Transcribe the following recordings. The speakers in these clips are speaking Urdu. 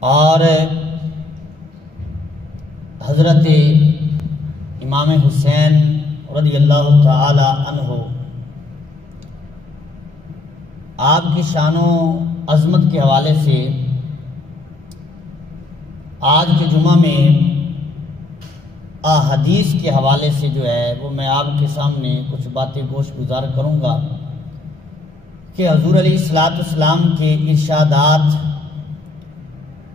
اور حضرت امام حسین رضی اللہ تعالی عنہ آپ کی شان و عظمت کے حوالے سے آج کے جمعہ میں احادیث کے حوالے سے جو ہے وہ میں آپ کے سامنے کچھ باتیں گوش گزار کروں گا کہ حضور علیہ السلام کے ارشادات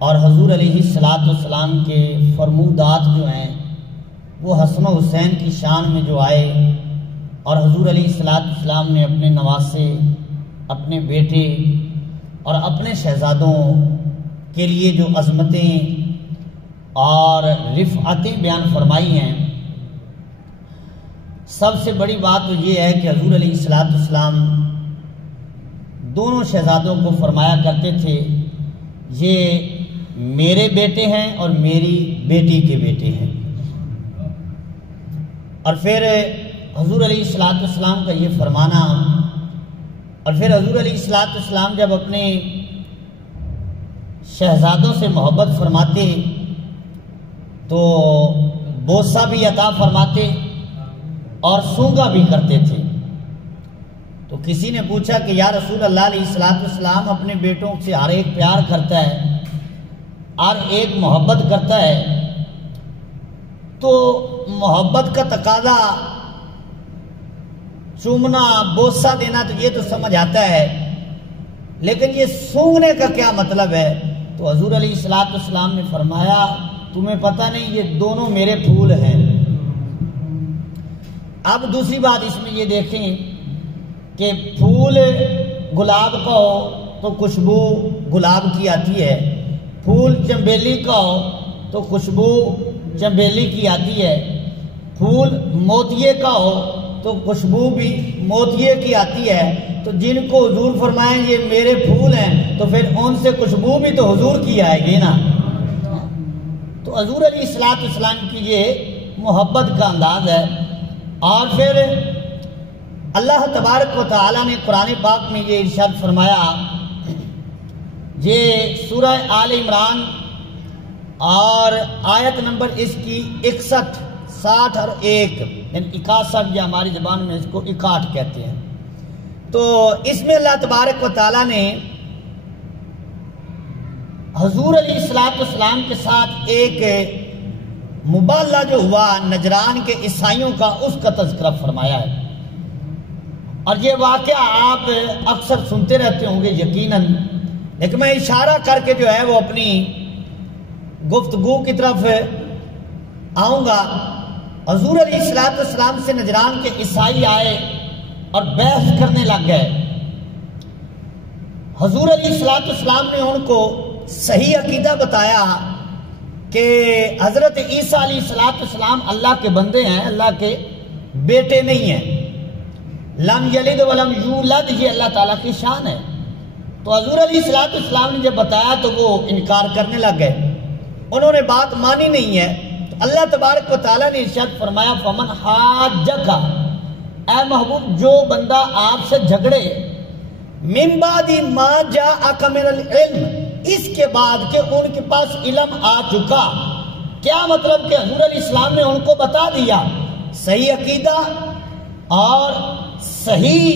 اور حضور علیہ السلام کے فرمودات جو ہیں وہ حسن و حسین کی شان میں جو آئے، اور حضور علیہ السلام نے اپنے نواسے، اپنے بیٹے اور اپنے شہزادوں کے لیے جو عظمتیں اور رفعتیں بیان فرمائی ہیں، سب سے بڑی بات تو یہ ہے کہ حضور علیہ السلام دونوں شہزادوں کو فرمایا کرتے تھے یہ میرے بیٹے ہیں اور میری بیٹی کے بیٹے ہیں۔ اور پھر حضور علیہ السلام کا یہ فرمانا، اور پھر حضور علیہ السلام جب اپنے شہزادوں سے محبت فرماتے تو بوسہ بھی عطا فرماتے اور سونگا بھی کرتے تھے۔ تو کسی نے پوچھا کہ یا رسول اللہ علیہ السلام اپنے بیٹوں سے ہر ایک پیار کرتا ہے، ہر ایک محبت کرتا ہے، تو محبت کا تقاضا چومنا، بوسہ دینا تو یہ تو سمجھ آتا ہے، لیکن یہ سونگنے کا کیا مطلب ہے؟ تو حضور علیہ السلام نے فرمایا تمہیں پتہ نہیں یہ دونوں میرے پھول ہیں۔ اب دوسری بات اس میں یہ دیکھیں کہ پھول گلاب کا ہو تو خوشبو گلاب کی آتی ہے، پھول چنبیلی کا ہو تو خوشبو چنبیلی کی آتی ہے، پھول موتیے کا ہو تو خوشبو بھی موتیے کی آتی ہے۔ تو جن کو حضور فرمائیں یہ میرے پھول ہیں تو پھر ان سے خوشبو بھی تو حضور کی آئے گی نا۔ تو حضور علیہ السلام کی یہ محبت کا انداز ہے۔ اور پھر اللہ تبارک و تعالیٰ نے قرآن پاک میں یہ ارشاد فرمایا، یہ سورہ آل عمران اور آیت نمبر اس کی 61، 60 اور 1 یعنی 61، یا ہماری زبان میں اس کو 61 کہتے ہیں۔ تو اس میں اللہ تبارک و تعالیٰ نے حضور علیہ السلام کے ساتھ ایک مبالغہ جو ہوا نجران کے عیسائیوں کا، اس کا تذکرہ فرمایا ہے۔ اور یہ واقعہ آپ اکثر سنتے رہتے ہوں گے یقیناً، لیکن میں اشارہ کر کے جو ہے وہ اپنی گفتگو کی طرف آؤں گا۔ حضور علیہ السلام سے نجران کے عیسائی آئے اور بحث کرنے لگ گئے۔ حضور علیہ السلام نے ان کو صحیح عقیدہ بتایا کہ حضرت عیسیٰ علیہ السلام اللہ کے بندے ہیں، اللہ کے بیٹے نہیں ہیں۔ لم یلد ولم یولد، یہ اللہ تعالیٰ کی شان ہے۔ تو حضور علیہ السلام نے جب بتایا تو وہ انکار کرنے لگ گئے، انہوں نے بات مانی نہیں ہے۔ تو اللہ تبارک و تعالیٰ نے ارشاد فرمایا فمن حاجک، اے محبوب جو بندہ آپ سے جھگڑے، من بعد ما جاءک من العلم، اس کے بعد کہ ان کے پاس علم آ چکا۔ کیا مطلب کہ حضور علیہ السلام نے ان کو بتا دیا صحیح عقیدہ اور صحیح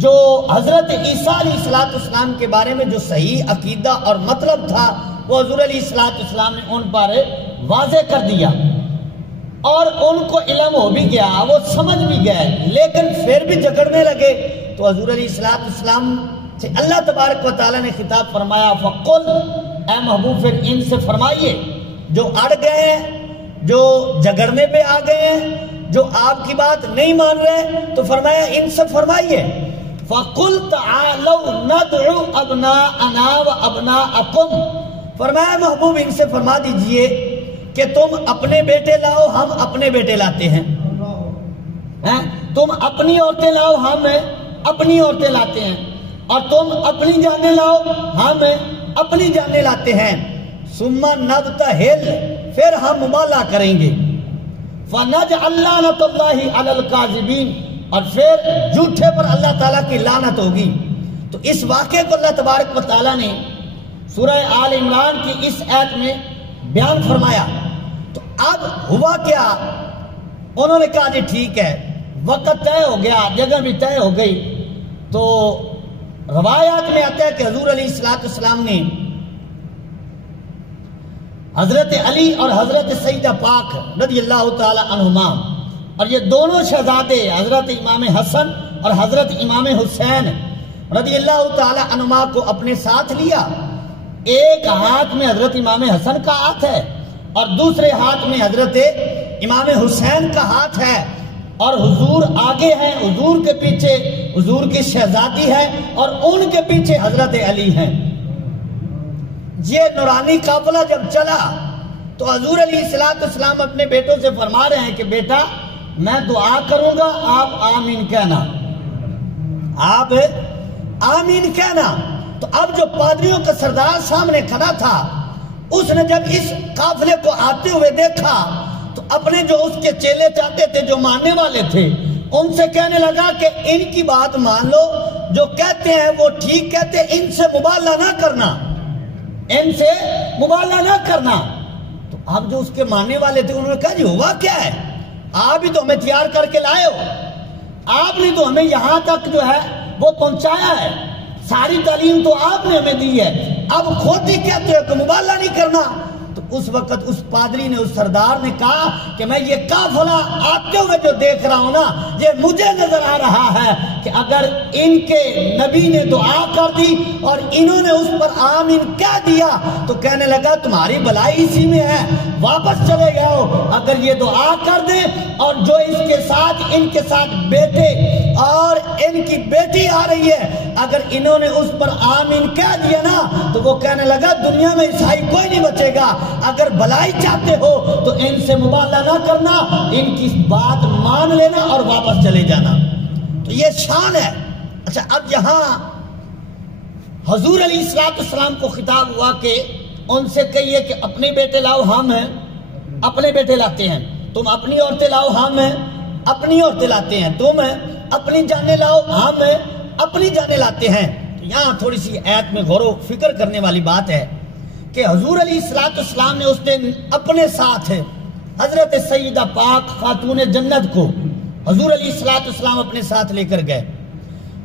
جو حضرت عیسیٰ علیہ السلام کے بارے میں جو صحیح عقیدہ اور مطلب تھا وہ حضور علیہ السلام نے ان پر واضح کر دیا، اور ان کو علم ہو بھی گیا، وہ سمجھ بھی گئے، لیکن پھر بھی جھگڑنے لگے۔ تو حضور علیہ السلام سے اللہ تبارک و تعالیٰ نے خطاب فرمایا فقل، اے محبوب پھر ان سے فرمائیے جو اڑ گئے ہیں، جو جھگڑنے پہ آ گئے ہیں، جو آپ کی بات نہیں مان رہے، تو فرمایا ان سے فرمائیے فقل تعالوا ندعو ابناءنا وابناءکم، فرمایا محبوب ان سے فرما دیجئے کہ تم اپنے بیٹے لاؤ، ہم اپنے بیٹے لاتے ہیں، تم اپنی عورتیں لاؤ، ہم اپنی عورتیں لاتے ہیں، اور تم اپنی جانیں لاؤ، ہم اپنی جانیں لاتے ہیں، ثم نبتہل، پھر ہم مبالغہ کریں گے، فنجعل لعنۃ اللہ علی الکاذبین، اور پھر جھوٹے پر اللہ تعالیٰ کی لعنت ہوگی۔ تو اس واقعے کو اللہ تبارک و تعالیٰ نے سورہ آل عمران کی اس آیت میں بیان فرمایا۔ تو اب ہوا کیا، انہوں نے کہا جی ٹھیک ہے، وقت طے ہو گیا، جگہ بھی طے ہو گئی۔ تو روایات میں آتا ہے کہ حضور علیہ السلام نے حضرت علی اور حضرت سیدہ پاک رضی اللہ تعالی عنہما، اور یہ دونوں شہزادے حضرت امام حسن اور حضرت امام حسین رضی اللہ تعالی عنہما کو اپنے ساتھ لیا۔ ایک ہاتھ میں حضرت امام حسن کا ہاتھ ہے اور دوسرے ہاتھ میں حضرت امام حسین کا ہاتھ ہے، اور حضور آگے ہیں، حضور کے پیچھے حضور کی شہزادی ہے، اور ان کے پیچھے حضرت علی ہیں۔ یہ نورانی قافلہ جب چلا تو حضور علیہ السلام اپنے بیٹوں سے فرما رہے ہیں کہ بیٹا میں دعا کروں گا، آپ آمین کہنا، آپ آمین کہنا۔ تو اب جو پادریوں کا سردار سامنے کھڑا تھا، اس نے جب اس قافلے کو آتے ہوئے دیکھا تو اپنے جو اس کے چیلے چاہتے تھے، جو ماننے والے تھے، ان سے کہنے لگا کہ ان کی بات مان لو، جو کہتے ہیں وہ ٹھیک کہتے ہیں، ان سے مبالغہ نہ کرنا، ان سے مبالغہ نہ کرنا۔ تو اب جو اس کے ماننے والے تھے انہوں نے کہا جی ہوا کیا ہے، آپ ہی تو ہمیں تیار کر کے لائے ہو، آپ نے تو ہمیں یہاں تک جو ہے وہ پہنچایا ہے، ساری تعلیم تو آپ نے ہمیں دی ہے، اب خود ہی کہتے ہو کہ مبالغہ نہیں کرنا۔ تو اس وقت اس پادری نے، اس سردار نے کہا کہ میں یہ قافلہ آتے ہوئے جو دیکھ رہا ہوں نا، یہ مجھے نظر آ رہا ہے کہ اگر ان کے نبی نے دعا کر دی اور انہوں نے اس پر آمین کہہ دیا تو کہنے لگا تمہاری بلائی اسی میں ہے، واپس چلے جاؤ۔ اگر یہ دعا کر دے اور جو اس کے ساتھ، ان کے ساتھ بیٹے اور ان کی بیٹی آ رہی ہے، اگر انہوں نے اس پر آمین کہہ دیا نا تو وہ کہنے لگا دنیا میں عیسائی کوئی نہیں بچے گا، اگر بھلائی چاہتے ہو تو ان سے مبالغہ نہ کرنا، ان کی بات مان لینا اور واپس چلے جانا۔ تو یہ شان ہے۔ اچھا اب یہاں حضور علیہ السلام کو خطاب ہوا کہ ان سے کہیے کہ اپنے بیٹے لاؤ، ہم ہیں اپنے بیٹے لاتے ہیں، تم اپنی عورتیں لاؤ، ہم ہیں اپنی عورتیں لاتے ہیں، تم ہیں اپنی جانیں لاؤ، ہم ہیں اپنی جانیں لاتے ہیں۔ تو یہاں تھوڑی سی آیت میں غور و فکر کرنے والی بات ہے کہ حضور علیہ السلام نے اس دن اپنے ساتھ حضرت سیدہ پاک خاتون جنت کو حضور علیہ السلام اپنے ساتھ لے کر گئے،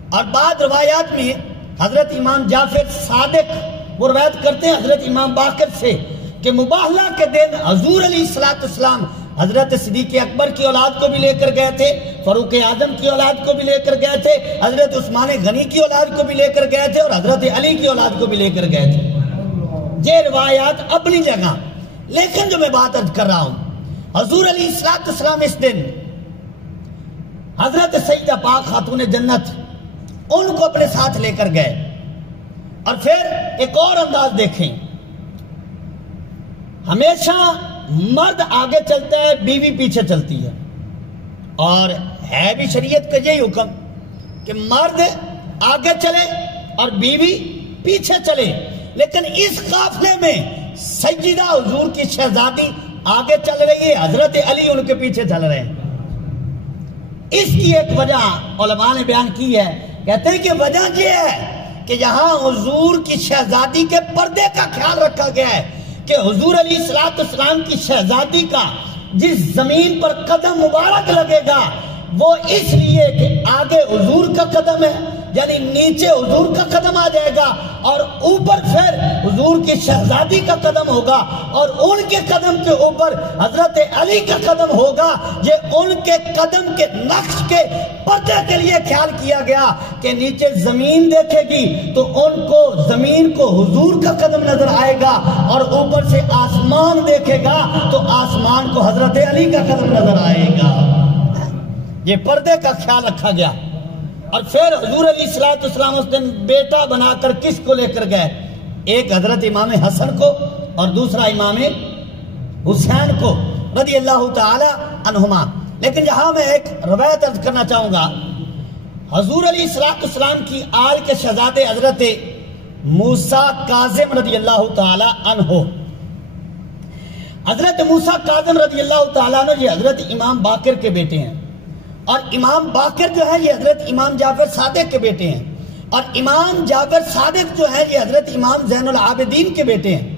اور بعد روایات میں حضرت امام جعفر صادق وہ روایت کرتے ہیں حضرت امام باقر سے کہ مباہلہ کے دن حضور علیہ السلام حضرت صدیق اکبر کی اولاد کو بھی لے کر گئے تھے، فاروق اعظم کی اولاد کو بھی لے کر گئے تھے، حضرت عثمان غنی کی اولاد کو بھی لے کر گئے تھے، اور حضرت علی کی اولاد کو بھی لے کر گئے تھے۔ یہ روایات اپنی جگہ، لیکن جو میں بات عرض کر رہا ہوں، حضور علیہ السلام اس دن حضرت سیدہ پاک خاتون جنت ان کو اپنے ساتھ لے کر گئے، اور پھر ایک اور انداز دیکھیں، ہمیشہ مرد آگے چلتا ہے، بیوی پیچھے چلتی ہے، اور ہے بھی شریعت کا یہی حکم کہ مرد آگے چلے اور بیوی پیچھے چلے، لیکن اس قافلے میں سیدہ حضور کی شہزادی آگے چل رہی ہے، حضرت علی ان کے پیچھے چل رہے ہیں۔ اس کی ایک وجہ علماء نے بیان کی ہے، کہتے ہیں کہ وجہ یہ ہے کہ یہاں حضور کی شہزادی کے پردے کا خیال رکھا گیا ہے کہ حضور علیہ السلام کی شہزادی کا جس زمین پر قدم مبارک لگے گا وہ اس لیے کہ آگے حضور کا قدم ہے، یعنی نیچے حضور کا قدم آ جائے گا اور اوپر پھر حضور کی شہزادی کا قدم ہوگا، اور ان کے قدم کے اوپر حضرت علی کا قدم ہوگا۔ یہ ان کے قدم کے نقش کے پردے کے لیے خیال کیا گیا کہ نیچے زمین دیکھے گی تو ان کو زمین کو حضور کا قدم نظر آئے گا، اور اوپر سے آسمان دیکھے گا تو آسمان کو حضرت علی کا قدم نظر آئے گا۔ یہ پردے کا خیال رکھا گیا۔ اور پھر حضور علیہ السلام اس دن بیٹا بنا کر کس کو لے کر گئے؟ ایک حضرت امام حسن کو اور دوسرا امام حسین کو رضی اللہ تعالی عنہما۔ لیکن یہاں میں ایک روایت عرض کرنا چاہوں گا، حضور علیہ السلام کی آل کے شہزادے حضرت موسیٰ کاظم رضی اللہ تعالی عنہ، حضرت موسیٰ کاظم رضی اللہ تعالیٰ عنہ یہ حضرت امام باقر کے بیٹے ہیں، اور امام باقر جو ہے یہ حضرت امام جعفر صادق کے بیٹے ہیں۔ اور امام جعفر صادق جو ہیں یہ حضرت امام زین العابدین کے بیٹے ہیں،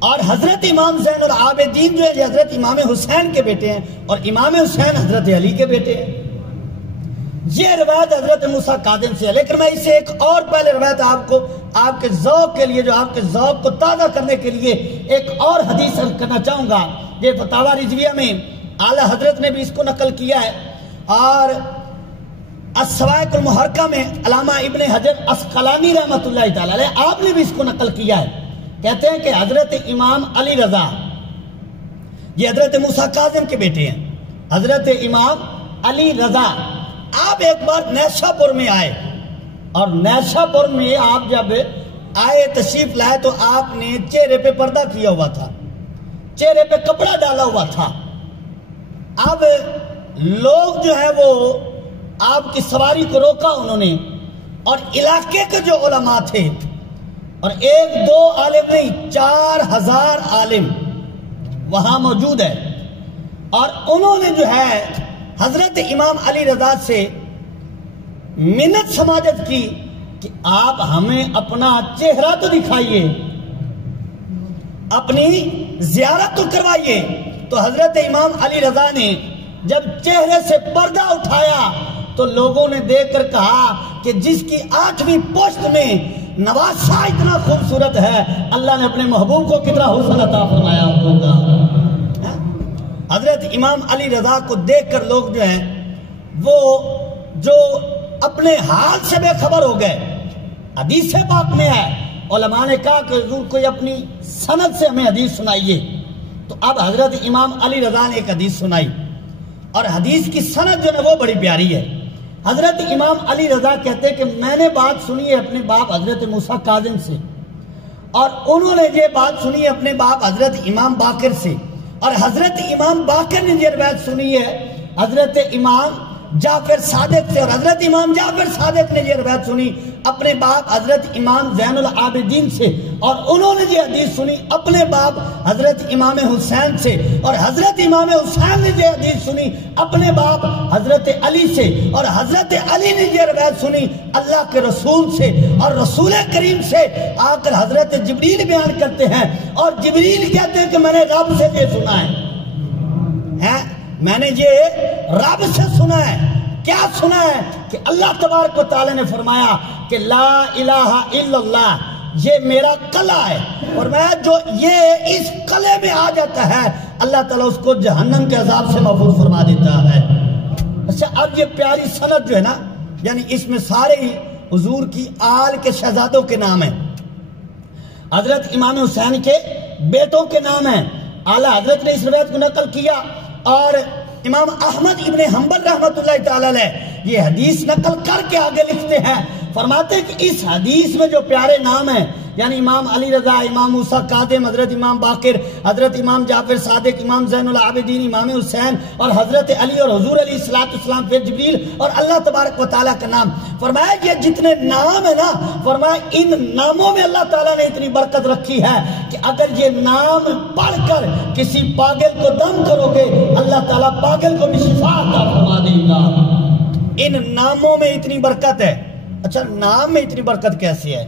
اور حضرت امام زین العابدین جو ہے یہ حضرت امام حسین کے بیٹے ہیں، اور امام حسین حضرت علی کے بیٹے ہیں۔ یہ روایت حضرت موسیٰ کاظم سے ہے، لیکن میں اس سے ایک اور پہلے روایت آپ کو آپ کے ذوق کے لیے، جو آپ کے ذوق کو تازہ کرنے کے لیے ایک اور حدیث کرنا چاہوں گا۔ یہ فتاوی رضویہ میں اعلیٰ حضرت نے بھی اس کو نقل کیا ہے، اور الصواعق المحرقہ میں علامہ ابن حجر عسقلانی رحمۃ اللہ تعالی علیہ آپ نے بھی اس کو نقل کیا ہے۔ کہتے ہیں کہ حضرت امام علی رضا، یہ حضرت موسیٰ کاظم کے بیٹے ہیں، حضرت امام علی رضا آپ ایک بار نیشا پور میں آئے، اور نیشا پور میں آپ جب آئے تشریف لائے تو آپ نے چہرے پہ پردہ کیا ہوا تھا، چہرے پہ کپڑا ڈالا ہوا تھا۔ اب لوگ جو ہے وہ آپ کی سواری کو روکا انہوں نے، اور علاقے کے جو علماء تھے، اور ایک دو عالم نہیں 4000 عالم وہاں موجود ہے، اور انہوں نے جو ہے حضرت امام علی رضا سے منت سماجت کی کہ آپ ہمیں اپنا چہرہ تو دکھائیے، اپنی زیارت تو کروائیے۔ تو حضرت امام علی رضا نے جب چہرے سے پردہ اٹھایا تو لوگوں نے دیکھ کر کہا کہ جس کی 8ویں پشت میں نواسہ اتنا خوبصورت ہے، اللہ نے اپنے محبوب کو کتنا حسن عطا فرمایا ہوگا۔ حضرت امام علی رضا کو دیکھ کر لوگ جو ہیں وہ جو اپنے حال سے بے خبر ہو گئے۔ حدیث پاک میں ہے، علماء نے کہا کہ حضور کوئی اپنی سند سے ہمیں حدیث سنائیے، تو اب حضرت امام علی رضا نے ایک حدیث سنائی، اور حدیث کی سند جو ہے وہ بڑی پیاری ہے۔ حضرت امام علی رضا کہتے ہیں کہ میں نے بات سنی ہے اپنے باپ حضرت موسیٰ کاظم سے، اور انہوں نے یہ بات سنی ہے اپنے باپ حضرت امام باقر سے، اور حضرت امام باقر نے یہ روایت سنی ہے حضرت امام جعفر صادق سے، اور حضرت امام جعفر صادق نے یہ روایت سنی اپنے باپ حضرت امام زین العابدین سے، اور انہوں نے یہ حدیث سنی اپنے باپ حضرت امام حسین سے، اور حضرت امام حسین نے یہ حدیث سنی اپنے باپ حضرت علی سے، اور حضرت علی نے یہ روایت سنی اللہ کے رسول سے، اور رسول کریم سے آ کر حضرت جبریل بیان کرتے ہیں، اور جبریل کہتے ہیں کہ میں نے رب سے یہ سنا ہے، میں نے یہ رب سے سنا ہے۔ کیا سنا ہے؟ کہ اللہ تبارک و تعالی نے فرمایا کہ لا الہ الا اللہ، یہ میرا قلعہ ہے، اور میں جو یہ اس قلعے میں آ جاتا ہے اللہ تعالیٰ اس کو جہنم کے عذاب سے محفوظ فرما دیتا ہے۔ اچھا، اب یہ پیاری سند جو ہے نا، یعنی اس میں سارے ہی حضور کی آل کے شہزادوں کے نام ہیں، حضرت امام حسین کے بیٹوں کے نام ہیں۔ اعلیٰ حضرت نے اس روایت کو نقل کیا، اور امام احمد ابن حنبل رحمۃ اللہ تعالی علیہ یہ حدیث نقل کر کے آگے لکھتے ہیں، فرماتے ہیں کہ اس حدیث میں جو پیارے نام ہیں، یعنی امام علی رضا، امام موسیٰ کاظم، حضرت امام باقر، حضرت امام جعفر صادق، امام زین العابدین، امام حسین، اور حضرت علی اور حضور علیہ السلام، پھر جبریل اور اللہ تبارک و تعالیٰ کا نام، فرمایا یہ جتنے نام ہیں نا، فرمایا ان ناموں میں اللہ تعالیٰ نے اتنی برکت رکھی ہے کہ اگر یہ نام پڑھ کر کسی پاگل کو دم کرو گے اللہ تعالیٰ پاگل کو بھی شفا عطا فرما دے گا۔ ان ناموں میں اتنی برکت ہے۔ اچھا، نام میں اتنی برکت کیسے ہے؟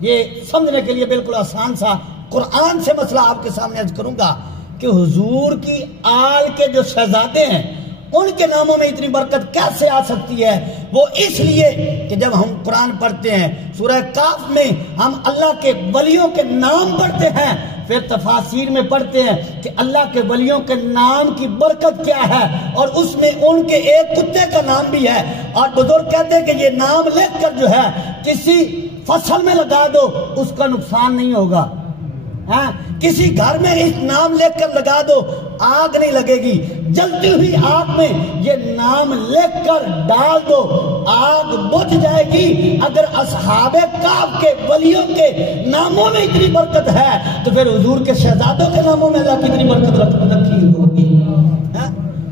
یہ سمجھنے کے لیے بالکل آسان سا قرآن سے مسئلہ آپ کے سامنے عرض کروں گا کہ حضور کی آل کے جو شہزادے ہیں ان کے ناموں میں اتنی برکت کیسے آ سکتی ہے؟ وہ اس لیے کہ جب ہم قرآن پڑھتے ہیں سورہ کاف میں ہم اللہ کے ولیوں کے نام پڑھتے ہیں، پھر تفاسیر میں پڑھتے ہیں کہ اللہ کے ولیوں کے نام کی برکت کیا ہے، اور اس میں ان کے ایک کتے کا نام بھی ہے، اور بزرگ کہتے ہیں کہ یہ نام لکھ کر جو ہے کسی فصل میں لگا دو اس کا نقصان نہیں ہوگا، کسی گھر میں اس نام لکھ کر لگا دو آگ نہیں لگے گی، جلتی ہوئی آگ میں یہ نام لکھ کر ڈال دو آگ بجھ جائے گی۔ اگر اصحاب کہف کے ولیوں کے ناموں میں اتنی برکت ہے تو پھر حضور کے شہزادوں کے ناموں میں اللہ کی اتنی برکت رکھی ہوگی۔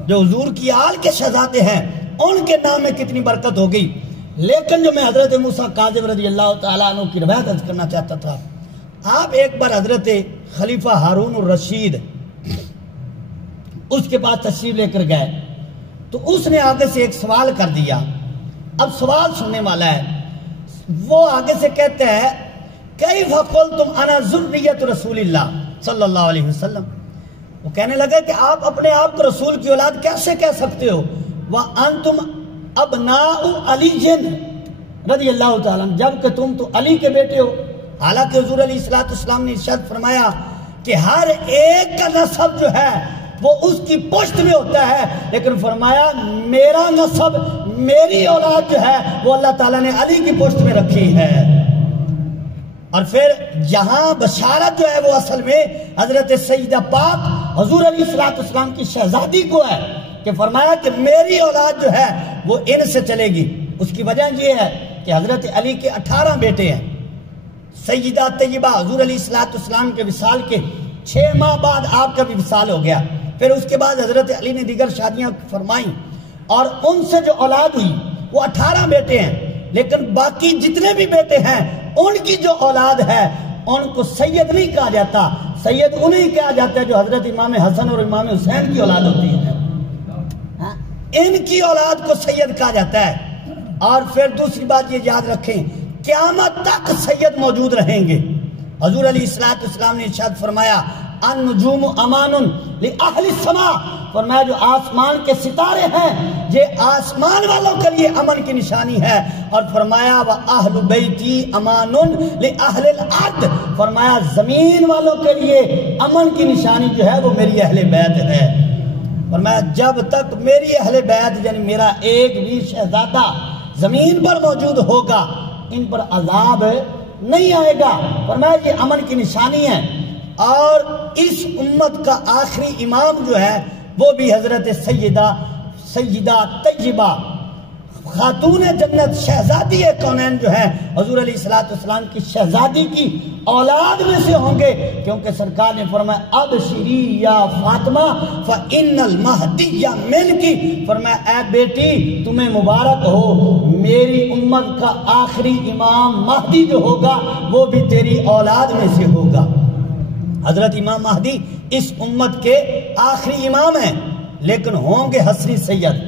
جو حضور کی آل کے شہزادے ہیں ان کے نام میں کتنی برکت ہوگی۔ لیکن جو میں حضرت موسیٰ کاظم رضی اللہ تعالیٰ عنہ کی روایت عرض کرنا چاہتا تھا، آپ ایک بار حضرت خلیفہ ہارون الرشید اس کے پاس تشریف لے کر گئے تو اس نے آگے سے ایک سوال کر دیا۔ اب سوال سننے والا ہے، وہ آگے سے کہتے ہیں کیف قلتم انا ذریۃ رسول اللہ صلی اللہ علیہ وسلم، وہ کہنے لگے کہ آپ اپنے آپ کو رسول کی اولاد کیسے کہہ سکتے ہو، وانتم ابناء علی رضی اللہ تعالیٰ عنہ، جب کہ تم تو علی کے بیٹے ہو۔ حالانکہ حضور علیہ السلام نے ارشاد فرمایا کہ ہر ایک کا نسب جو ہے وہ اس کی پشت میں ہوتا ہے، لیکن فرمایا میرا نسب، میری اولاد جو ہے وہ اللہ تعالیٰ نے علی کی پشت میں رکھی ہے۔ اور پھر یہاں بشارت جو ہے وہ اصل میں حضرت سیدہ پاک حضور علیہ السلام کی شہزادی کو ہے کہ فرمایا کہ میری اولاد جو ہے وہ ان سے چلے گی۔ اس کی وجہ یہ ہے کہ حضرت علی کے 18 بیٹے ہیں۔ سیدہ طیبہ حضور علیہ السلام کے وصال کے 6 ماہ بعد آپ کا بھی وصال ہو گیا، پھر اس کے بعد حضرت علی نے دیگر شادیاں فرمائیں اور ان سے جو اولاد ہوئی وہ 18 بیٹے ہیں، لیکن باقی جتنے بھی بیٹے ہیں ان کی جو اولاد ہے ان کو سید نہیں کہا جاتا، سید انہیں کہا جاتا ہے جو حضرت امام حسن اور امام حسین کی اولاد ہوتی ہے، ان کی اولاد کو سید کہا جاتا ہے۔ اور پھر دوسری بات یہ یاد رکھیں، قیامت تک سید موجود رہیں گے۔ حضور علیہ السلام نے ارشاد فرمایا النجوم امان لأہل السماء، فرمایا جو آسمان کے ستارے ہیں یہ آسمان والوں کے لیے امن کی نشانی ہے، اور فرمایا وَأَهْلُ بَيْتِي أَمَانٌ لِأَهْلِ الْأَرْضِ، فرمایا زمین والوں کے لیے امن کی نشانی جو ہے وہ میری اہل بیت ہے۔ فرمایا جب تک میری اہل بیت یعنی میرا ایک بھی شہزادہ زمین پر موجود ہوگا ان پر عذاب نہیں آئے گا، فرمایا یہ امن کی نشانی ہے۔ اور اس امت کا آخری امام جو ہے وہ بھی حضرت سیدہ طیبہ خاتون جنت شہزادی کونین جو ہے حضور علیہ السلام کی شہزادی کی اولاد میں سے ہوں گے، کیونکہ سرکار نے فرمایا ابشری یا فاطمہ فإن المہدی منکی، فرمایا اے بیٹی تمہیں مبارک ہو، میری امت کا آخری امام مہدی جو ہوگا وہ بھی تیری اولاد میں سے ہوگا۔ حضرت امام مہدی اس امت کے آخری امام ہیں، لیکن ہوں گے حسنی سید،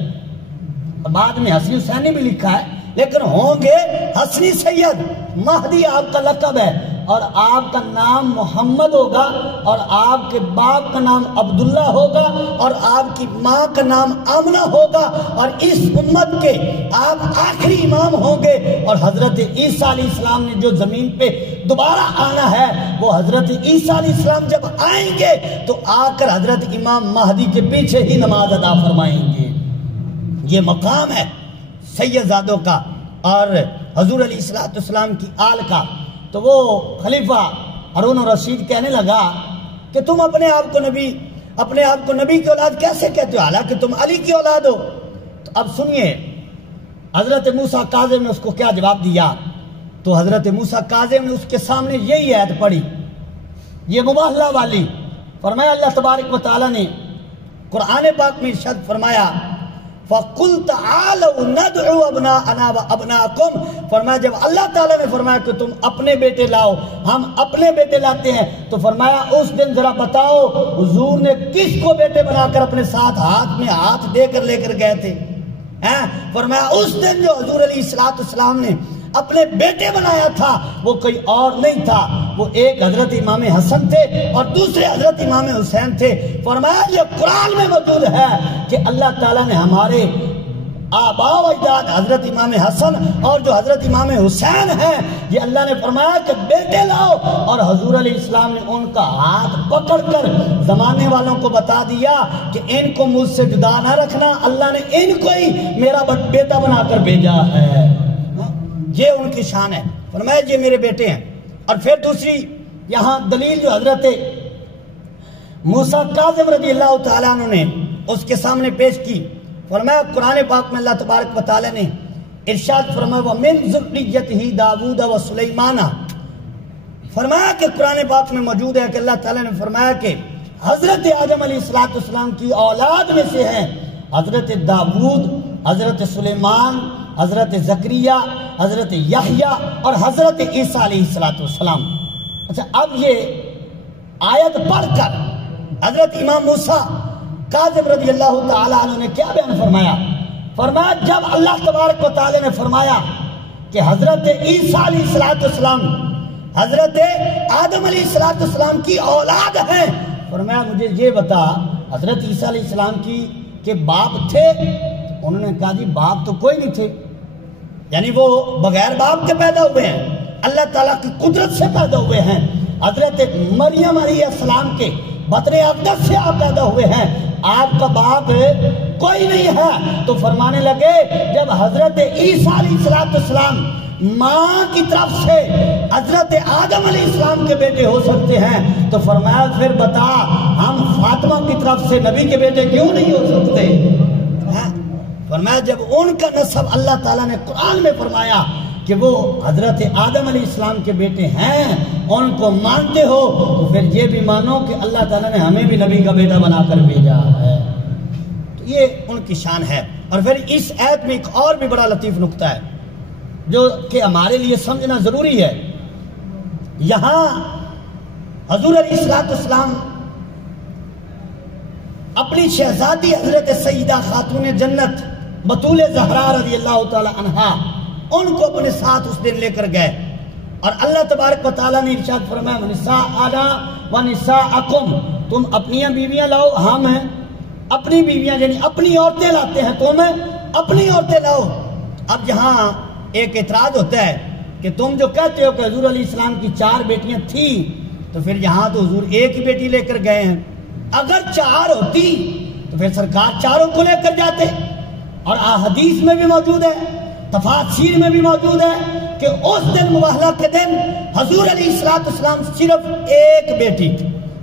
بعد میں حسنی حسینی بھی لکھا ہے، لیکن ہوں گے حسنی سید۔ مہدی آپ کا لقب ہے اور آپ کا نام محمد ہوگا، اور آپ کے باپ کا نام عبداللہ ہوگا، اور آپ کی ماں کا نام آمنہ ہوگا، اور اس امت کے آپ آخری امام ہوں گے۔ اور حضرت عیسیٰ علیہ السلام نے جو زمین پہ دوبارہ آنا ہے وہ حضرت عیسیٰ علیہ السلام جب آئیں گے تو آ کر حضرت امام مہدی کے پیچھے ہی نماز ادا فرمائیں گے۔ یہ مقام ہے سید زادوں کا اور حضور علیہ السلام کی آل کا۔ تو وہ خلیفہ ہارون الرشید کہنے لگا کہ تم اپنے آپ کو نبی کی اولاد کیسے کہتے ہو، حالانکہ تم علی کی اولاد ہو۔ تو اب سنیے حضرت موسیٰ کاظم نے اس کو کیا جواب دیا۔ تو حضرت موسیٰ کاظم نے اس کے سامنے یہی آیت پڑھی، یہ مباہلہ والی۔ فرمایا اللہ تبارک و تعالیٰ نے قرآن پاک میں ارشاد فرمایا فَقُلْ تَعَالَوْا نَدْعُوا أَبْنَاءَنَا وَأَبْنَاءَكُمْ، فرمایا جب اللہ تعالیٰ نے فرمایا کہ تم اپنے بیٹے لاؤ، ہم اپنے بیٹے لاتے ہیں، تو فرمایا اس دن ذرا بتاؤ حضور نے کس کو بیٹے بنا کر اپنے ساتھ ہاتھ میں ہاتھ دے کر لے کر گئے تھے۔ فرمایا اس دن جو حضور علیہ السلام نے اپنے بیٹے بنایا تھا وہ کوئی اور نہیں تھا، وہ ایک حضرت امام حسن تھے اور دوسرے حضرت امام حسین تھے۔ فرمایا یہ قرآن میں موجود ہے کہ اللہ تعالیٰ نے ہمارے آباء و اجداد حضرت امام حسن اور جو حضرت امام حسین ہیں یہ اللہ نے فرمایا کہ بیٹے لاؤ، اور حضور علیہ السلام نے ان کا ہاتھ پکڑ کر زمانے والوں کو بتا دیا کہ ان کو مجھ سے جدا نہ رکھنا، اللہ نے ان کو ہی میرا بیٹا بنا کر بھیجا ہے۔ یہ ان کی شان ہے، فرمایا یہ میرے بیٹے ہیں۔ اور پھر دوسری یہاں دلیل جو حضرت موسیٰ کاظم رضی اللہ تعالیٰ عنہ نے اس کے سامنے پیش کی، فرمایا قرآن پاک میں اللہ تبارک و تعالیٰ نے ارشاد فرمایا وَمِن ذُرِّيَّتِهِ داؤد وسلیمان، فرمایا کہ قرآن پاک میں موجود ہے کہ اللہ تعالیٰ نے فرمایا کہ حضرت آدم علیہ السلام کی اولاد میں سے ہیں حضرت داؤد، حضرت سلیمان، حضرت زکریا، حضرت یحییٰ اور حضرت عیسیٰ علیہ السلام۔ اچھا اب یہ آیت پڑھ کر حضرت امام موسیٰ کاظم رضی اللہ تعالیٰ عنہ نے کیا بیان فرمایا؟ فرمایا جب اللہ تبارک و تعالیٰ نے فرمایا کہ حضرت عیسیٰ علیہ السلام حضرت آدم علیہ السلام کی اولاد ہیں. فرمایا مجھے یہ بتا حضرت عیسیٰ علیہ السلام کی کہ باپ تھے؟ انہوں نے کہا جی باپ تو کوئی نہیں تھے، یعنی وہ بغیر باپ کے پیدا ہوئے ہیں، اللہ تعالیٰ کی قدرت سے پیدا ہوئے ہیں. حضرت مریم علیہ السلام کے بطن اقدس سے آپ پیدا ہوئے ہیں، آپ کا باپ کوئی نہیں ہے. تو فرمانے لگے جب حضرت عیسیٰ علیہ السلام ماں کی طرف سے حضرت آدم علیہ السلام کے بیٹے ہو سکتے ہیں تو فرمایا پھر بتا ہم فاطمہ کی طرف سے نبی کے بیٹے کیوں نہیں ہو سکتے؟ فرمایا جب ان کا نسب اللہ تعالیٰ نے قرآن میں فرمایا کہ وہ حضرت آدم علیہ السلام کے بیٹے ہیں، ان کو مانتے ہو تو پھر یہ بھی مانو کہ اللہ تعالیٰ نے ہمیں بھی نبی کا بیٹا بنا کر بھیجا ہے. تو یہ ان کی شان ہے. اور پھر اس آیت میں ایک اور بھی بڑا لطیف نقطہ ہے جو کہ ہمارے لیے سمجھنا ضروری ہے. یہاں حضور علیہ السلام اپنی شہزادی حضرت سیدہ خاتون جنت بطول زہرا رضی اللہ تعالی عنہا ان کو اپنے ساتھ اس دن لے کر گئے، اور اللہ تبارک و تعالیٰ نے ارشاد فرمایا ونساءنا ونساءکم، تم اپنی بیویاں لاؤ، ہم ہیں اپنی بیویاں یعنی اپنی عورتیں لاتے ہیں، تم اپنی عورتیں لاؤ. اب یہاں ایک اعتراض ہوتا ہے کہ تم جو کہتے ہو کہ حضور علیہ السلام کی 4 بیٹیاں تھیں تو پھر یہاں تو حضور ایک ہی بیٹی لے کر گئے ہیں. اگر 4 ہوتی تو پھر سرکار 4 کو لے کر جاتے. اور احادیث میں بھی موجود ہے، تفاسیر میں بھی موجود ہے کہ اس دن مباہلہ کے دن حضور علیہ السلام صرف ایک بیٹی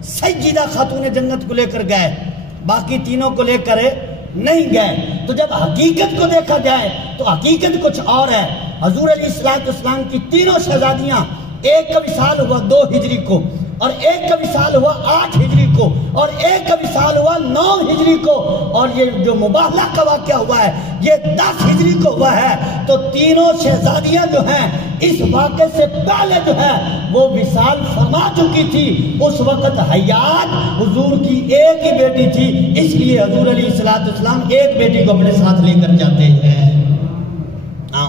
سیدہ خاتون جنت کو لے کر گئے، باقی تینوں کو لے کر نہیں گئے. تو جب حقیقت کو دیکھا جائے تو حقیقت کچھ اور ہے. حضور علیہ السلام کی تینوں شہزادیاں، ایک کا وصال ہوا 2 ہجری کو، اور ایک کا وصال ہوا 8 ہجری کو، اور ایک کا وصال ہوا 9 ہجری کو، اور یہ جو مباہلہ کا واقعہ ہوا ہے یہ 10 ہجری کو ہوا ہے. تو تینوں شہزادیاں جو ہیں اس واقعے سے پہلے جو ہے وہ وصال فرما چکی تھی. اس وقت حیات حضور کی ایک ہی بیٹی تھی، اس لیے حضور علیہ السلام ایک بیٹی کو اپنے ساتھ لے کر جاتے ہیں.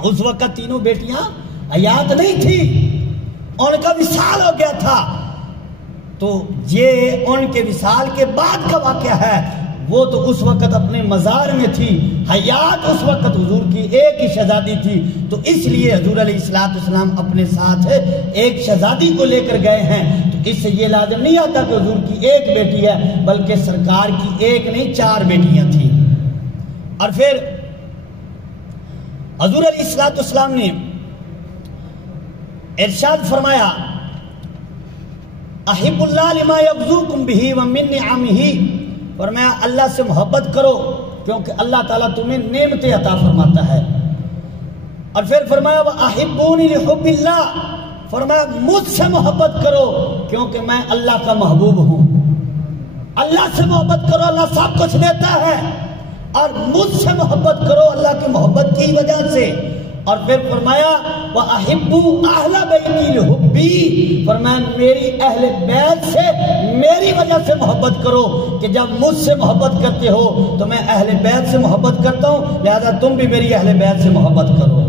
اس وقت تینوں بیٹیاں حیات نہیں تھی، ان کا وصال ہو گیا تھا. تو یہ ان کے وصال کے بعد کا واقعہ ہے. وہ تو اس وقت اپنے مزار میں تھی، حیات اس وقت حضور کی ایک ہی شہزادی تھی. تو اس لیے حضور علیہ السلام اپنے ساتھ ایک شہزادی کو لے کر گئے ہیں. تو اس سے یہ لازم نہیں آتا کہ حضور کی ایک بیٹی ہے، بلکہ سرکار کی ایک نہیں 4 بیٹیاں تھیں. اور پھر حضور علیہ السلام نے ارشاد فرمایا احب اللہ لما یغزوکم بہ ومن نعمہ، فرمایا اللہ سے محبت کرو کیونکہ اللہ تعالیٰ تمہیں نعمتیں عطا فرماتا ہے. اور پھر فرمایا وَأَحِبُّونِ لِحُبِّ اللَّهِ، فرمایا مجھ سے محبت کرو کیونکہ میں اللہ کا محبوب ہوں. اللہ سے محبت کرو، اللہ سب کچھ دیتا ہے، اور مجھ سے محبت کرو اللہ کی محبت کی وجہ سے. اور پھر فرمایا وَأَحِبُّوا أَهْلَ بَيْتِي لِحُبِّي، فرمایا میری اہل بیت سے میری وجہ سے محبت کرو کہ جب مجھ سے محبت کرتے ہو تو میں اہل بیت سے محبت کرتا ہوں، لہذا تم بھی میری اہل بیت سے محبت کرو.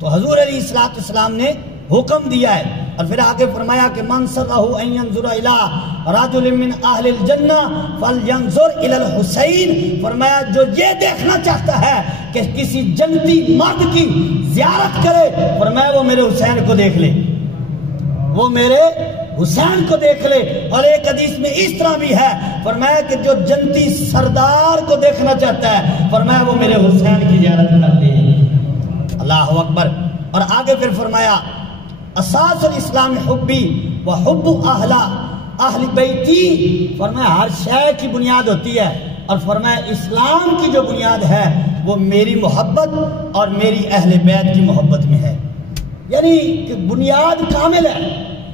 تو حضور علیہ السلام نے حکم دیا ہے. اور پھر آگے فرمایا کہ من سرہ ان ينظر الى رجل من اہل الجنہ فلینظر الى الحسین، فرمایا جو یہ دیکھنا چاہتا ہے کہ کسی جنتی مرد کی زیارت کرے، فرمایا وہ میرے حسین کو دیکھ لے، وہ میرے حسین کو دیکھ لے. اور ایک حدیث میں اس طرح بھی ہے، فرمایا کہ جو جنتی سردار کو دیکھنا چاہتا ہے، فرمایا وہ میرے حسین کی زیارت کر لے. اللہ اکبر. اور آگے پھر فرمایا اساس الاسلام حبی و حب اہل بیتی، فرمایا ہر شے کی بنیاد ہوتی ہے، اور فرمایا اسلام کی جو بنیاد ہے وہ میری محبت اور میری اہل بیت کی محبت میں ہے. یعنی کہ بنیاد کامل ہے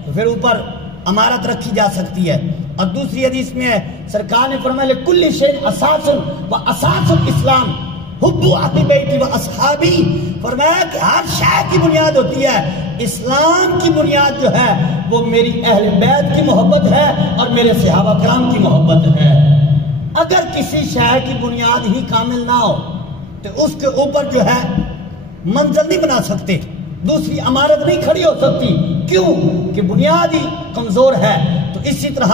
تو پھر اوپر عمارت رکھی جا سکتی ہے. اور دوسری حدیث میں ہے سرکار نے فرمایا لکل شیء اساس و اساس الاسلام حب اہل بیتی و اصحابی، فرمایا کہ ہر شے کی بنیاد ہوتی ہے، اسلام کی بنیاد جو ہے وہ میری اہل بیت کی محبت ہے اور میرے صحابہ کرام کی محبت ہے. اگر کسی شے کی بنیاد ہی کامل نہ ہو تو اس کے اوپر جو ہے منزل نہیں بنا سکتے، دوسری عمارت نہیں کھڑی ہو سکتی. کیوں؟ کہ بنیاد ہی کمزور ہے. تو اسی طرح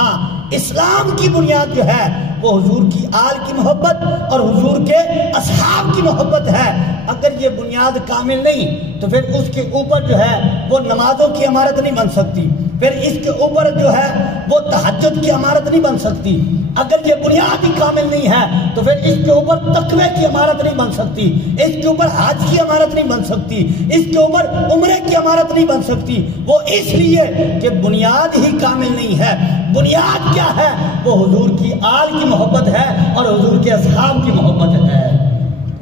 اسلام کی بنیاد جو ہے وہ حضور کی آل کی محبت اور حضور کے اصحاب کی محبت ہے. اگر یہ بنیاد کامل نہیں تو پھر اس کے اوپر جو ہے وہ نمازوں کی عمارت نہیں بن سکتی، پھر اس کے اوپر جو ہے وہ تہجد کی عمارت نہیں بن سکتی. اگر یہ بنیاد ہی کامل نہیں ہے تو پھر اس کے اوپر تقوی کی عمارت نہیں بن سکتی، اس کے اوپر حج کی عمارت نہیں بن سکتی، اس کے اوپر عمرے کی عمارت نہیں بن سکتی. وہ اس لیے کہ بنیاد ہی کامل نہیں ہے. بنیاد کیا ہے؟ وہ حضور کی آل کی محبت ہے اور حضور کے اصحاب کی محبت ہے.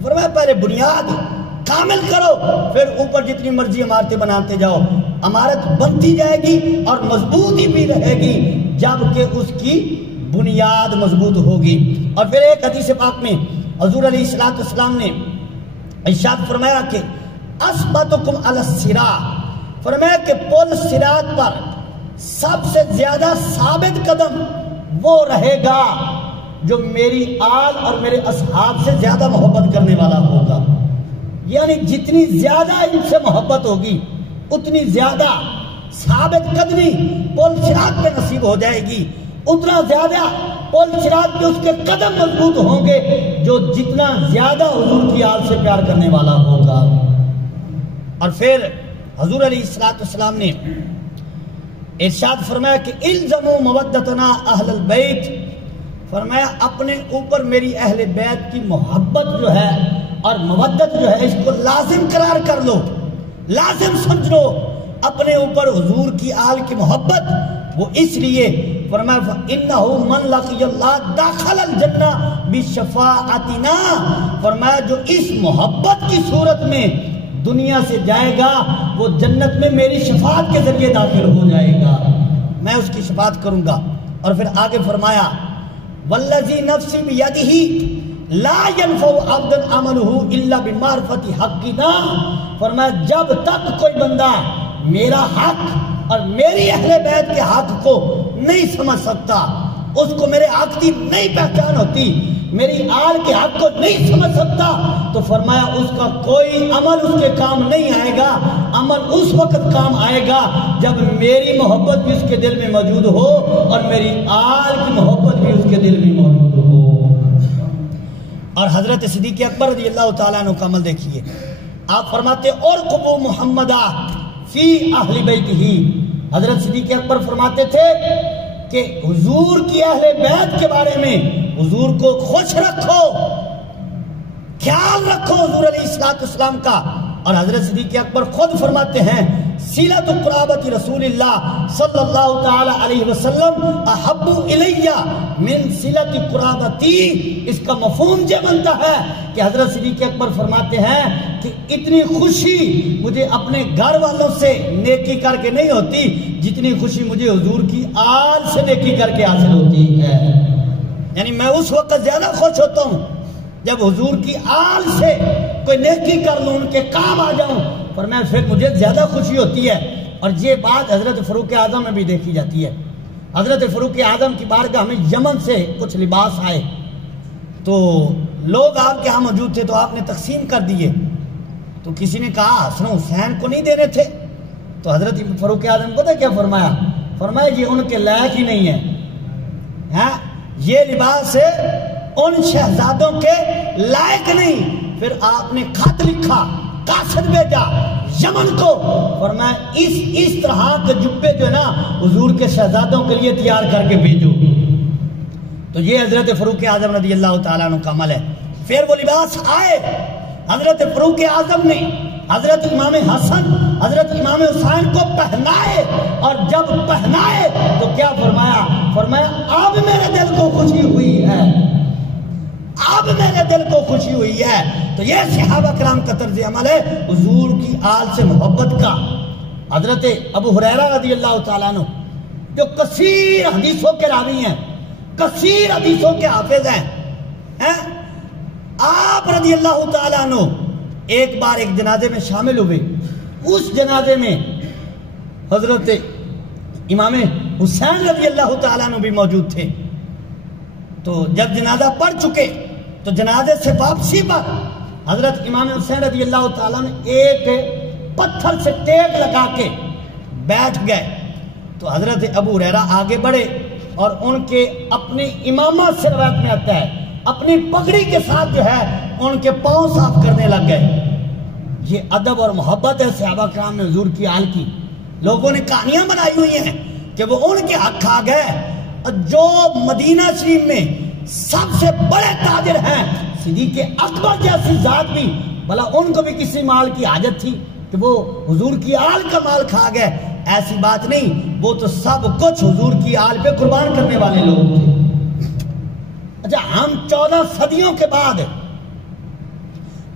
فرمایا پہلے بنیاد کامل کرو، پھر اوپر جتنی مرضی عمارتیں بناتے جاؤ. عمارت بنتی جائے گی اور مضبوطی بھی رہے گی جبکہ اس کی بنیاد مضبوط ہوگی. اور پھر ایک حدیث پاک میں حضور علیہ السلام نے ارشاد فرمایا کہ اثبتکم علی الصراط، فرمایا کہ پل صراط پر سب سے زیادہ ثابت قدم وہ رہے گا جو میری آل اور میرے اصحاب سے زیادہ محبت کرنے والا ہوگا. یعنی جتنی زیادہ ان سے محبت ہوگی اتنی زیادہ ثابت قدمی پل صراط پہ نصیب ہو جائے گی، اتنا زیادہ پل صراط پہ اس کے قدم مضبوط ہوں گے جو جتنا زیادہ حضور کی آل سے پیار کرنے والا ہوگا. اور پھر حضور علیہ السلام نے ارشاد فرمایا کہ الزموا مودتنا اہل البیت، فرمایا اپنے اوپر میری اہل بیت کی محبت جو ہے اور مودت جو ہے اس کو لازم قرار کر لو، لازم سمجھ لو اپنے اوپر حضور کی آل کی محبت. وہ اس لیے فرمایا فَإِنَّهُ مَنْ لَقِيَ اللَّهَ دَخَلَ الْجَنَّةَ بِشَفَاعَتِنَا، فرمایا جو اس محبت کی صورت میں دنیا سے جائے گا وہ جنت میں میری شفاعت کے ذریعے داخل ہو جائے گا، میں اس کی شفاعت کروں گا. اور پھر آگے فرمایا وَالَّذِي نَفْسِي بِيَدِهِ لَا يَنْفَعُ عَبْدًا عَمَلُهُ إِلَّا بِمَعْرِفَةِ حَقِّنَا، فرمایا جب تک کوئی بندہ میرا حق اور میری اہل بیت کے حق کو نہیں سمجھ سکتا، اس کو میرے حق کی نہیں پہچان ہوتی، میری آل کے حق کو نہیں سمجھ سکتا، تو فرمایا اس کا کوئی عمل اس کے کام نہیں آئے گا. عمل اس وقت کام آئے گا جب میری محبت بھی اس کے دل میں موجود ہو اور میری آل کی محبت بھی اس کے دل میں موجود ہو. اور حضرت صدیق اکبر رضی اللہ تعالیٰ عنہ کا عمل دیکھیے، آپ فرماتے ارقبوا محمدا فی اہل بیتہ، حضرت صدیق اکبر فرماتے تھے کہ حضور کی اہل بیت کے بارے میں حضور کو خوش رکھو، خیال رکھو حضور علیہ السلام کا. اور حضرت صدیق اکبر خود فرماتے ہیں صلۃ قرابت رسول اللہ صلی اللہ تعالی علیہ وسلم احب الی من صلۃ قرابتی. اس کا مفہوم یہ بنتا ہے کہ حضرت صدیق اکبر فرماتے ہیں کہ اتنی خوشی مجھے اپنے گھر والوں سے نیکی کر کے نہیں ہوتی جتنی خوشی مجھے حضور کی آل سے نیکی کر کے حاصل ہوتی ہے. یعنی میں اس وقت زیادہ خوش ہوتا ہوں جب حضور کی آل سے کوئی نیکی کر لوں، ان کے کام آ جاؤں، پر میں پھر مجھے زیادہ خوشی ہوتی ہے. اور یہ بات حضرت فاروق اعظم میں بھی دیکھی جاتی ہے. حضرت فاروق اعظم کی بارگاہ میں یمن سے کچھ لباس آئے تو لوگ آپ کے ہاں موجود تھے تو آپ نے تقسیم کر دیے. تو کسی نے کہا حسن حسین کو نہیں دینے تھے، تو حضرت فاروق اعظم کو کیا فرمایا؟ فرمایا یہ ان کے لائق ہی نہیں ہے، یہ لباس ان شہزادوں کے لائق نہیں. پھر آپ نے خط لکھا، قاصد بھیجا یمن کو، فرمایا اس طرح کے جبے جو نا حضور کے شہزادوں کے لیے تیار کر کے بھیجو. تو یہ حضرت فاروق اعظم رضی اللہ تعالیٰ عنہ کا عمل ہے. پھر وہ لباس آئے، حضرت فاروق اعظم نے حضرت امام حسن حضرت امام حسین کو پہنائے، اور جب پہنائے تو کیا فرمایا؟ فرمایا اب میرے دل کو خوشی ہوئی ہے، اب میرے دل کو خوشی ہوئی ہے. تو یہ صحابہ کرام کا طرز عمل ہے حضور کی آل سے محبت کا. حضرت ابو ہریرہ رضی اللہ تعالیٰ عنہ جو کثیر حدیثوں کے راوی ہیں، کثیر حدیثوں کے حافظ ہیں، آپ رضی اللہ تعالیٰ عنہ ایک بار ایک جنازے میں شامل ہوئے. اس جنازے میں حضرت امام حسین رضی اللہ تعالیٰ عنہ بھی موجود تھے. تو جب جنازہ پڑھ چکے تو جنازے سے واپسی پر حضرت امام حسین رضی اللہ تعالیٰ نے ایک پتھر سے ٹیک لگا کے بیٹھ گئے تو حضرت ابو ہریرہ آگے بڑھے اور ان کے اپنی امامہ سے روایت میں آتا ہے اپنی پگڑی کے ساتھ جو ہے ان کے پاؤں صاف کرنے لگ گئے. یہ ادب اور محبت ہے صحابہ کرام میں حضور کی آل کی. لوگوں نے کہانیاں بنائی ہوئی ہیں کہ وہ ان کے حق کھا گئے. اور جو مدینہ شریف میں سب سے بڑے تاجر ہیں صدیق اکبر جیسی ذات بھی بھلا ان کو بھی کسی مال کی حاجت تھی کہ وہ حضور کی آل کا مال کھا گئے؟ ایسی بات نہیں، وہ تو سب کچھ حضور کی آل پہ قربان کرنے والے لوگ تھے. اچھا، ہم 14 صدیوں کے بعد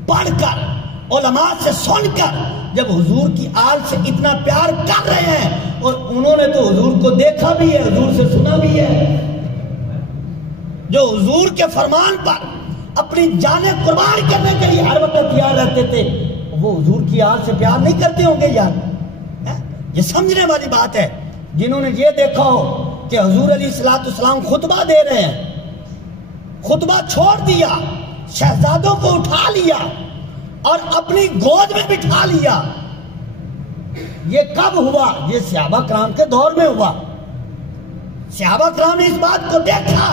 پڑھ کر علماء سے سن کر جب حضور کی آل سے اتنا پیار کر رہے ہیں اور انہوں نے تو حضور کو دیکھا بھی ہے، حضور سے سنا بھی ہے، جو حضور کے فرمان پر اپنی جانیں قربان کرنے کے لیے ہر وقت تیار رہتے تھے، وہ حضور کی آل سے پیار نہیں کرتے ہوں گے یار؟ یہ سمجھنے والی بات ہے. جنہوں نے یہ دیکھا ہو کہ حضور علیہ السلام خطبہ دے رہے ہیں، خطبہ چھوڑ دیا، شہزادوں کو اٹھا لیا اور اپنی گود میں بٹھا لیا، یہ کب ہوا؟ یہ صحابہ کرام کے دور میں ہوا. صحابہ کرام نے اس بات کو دیکھا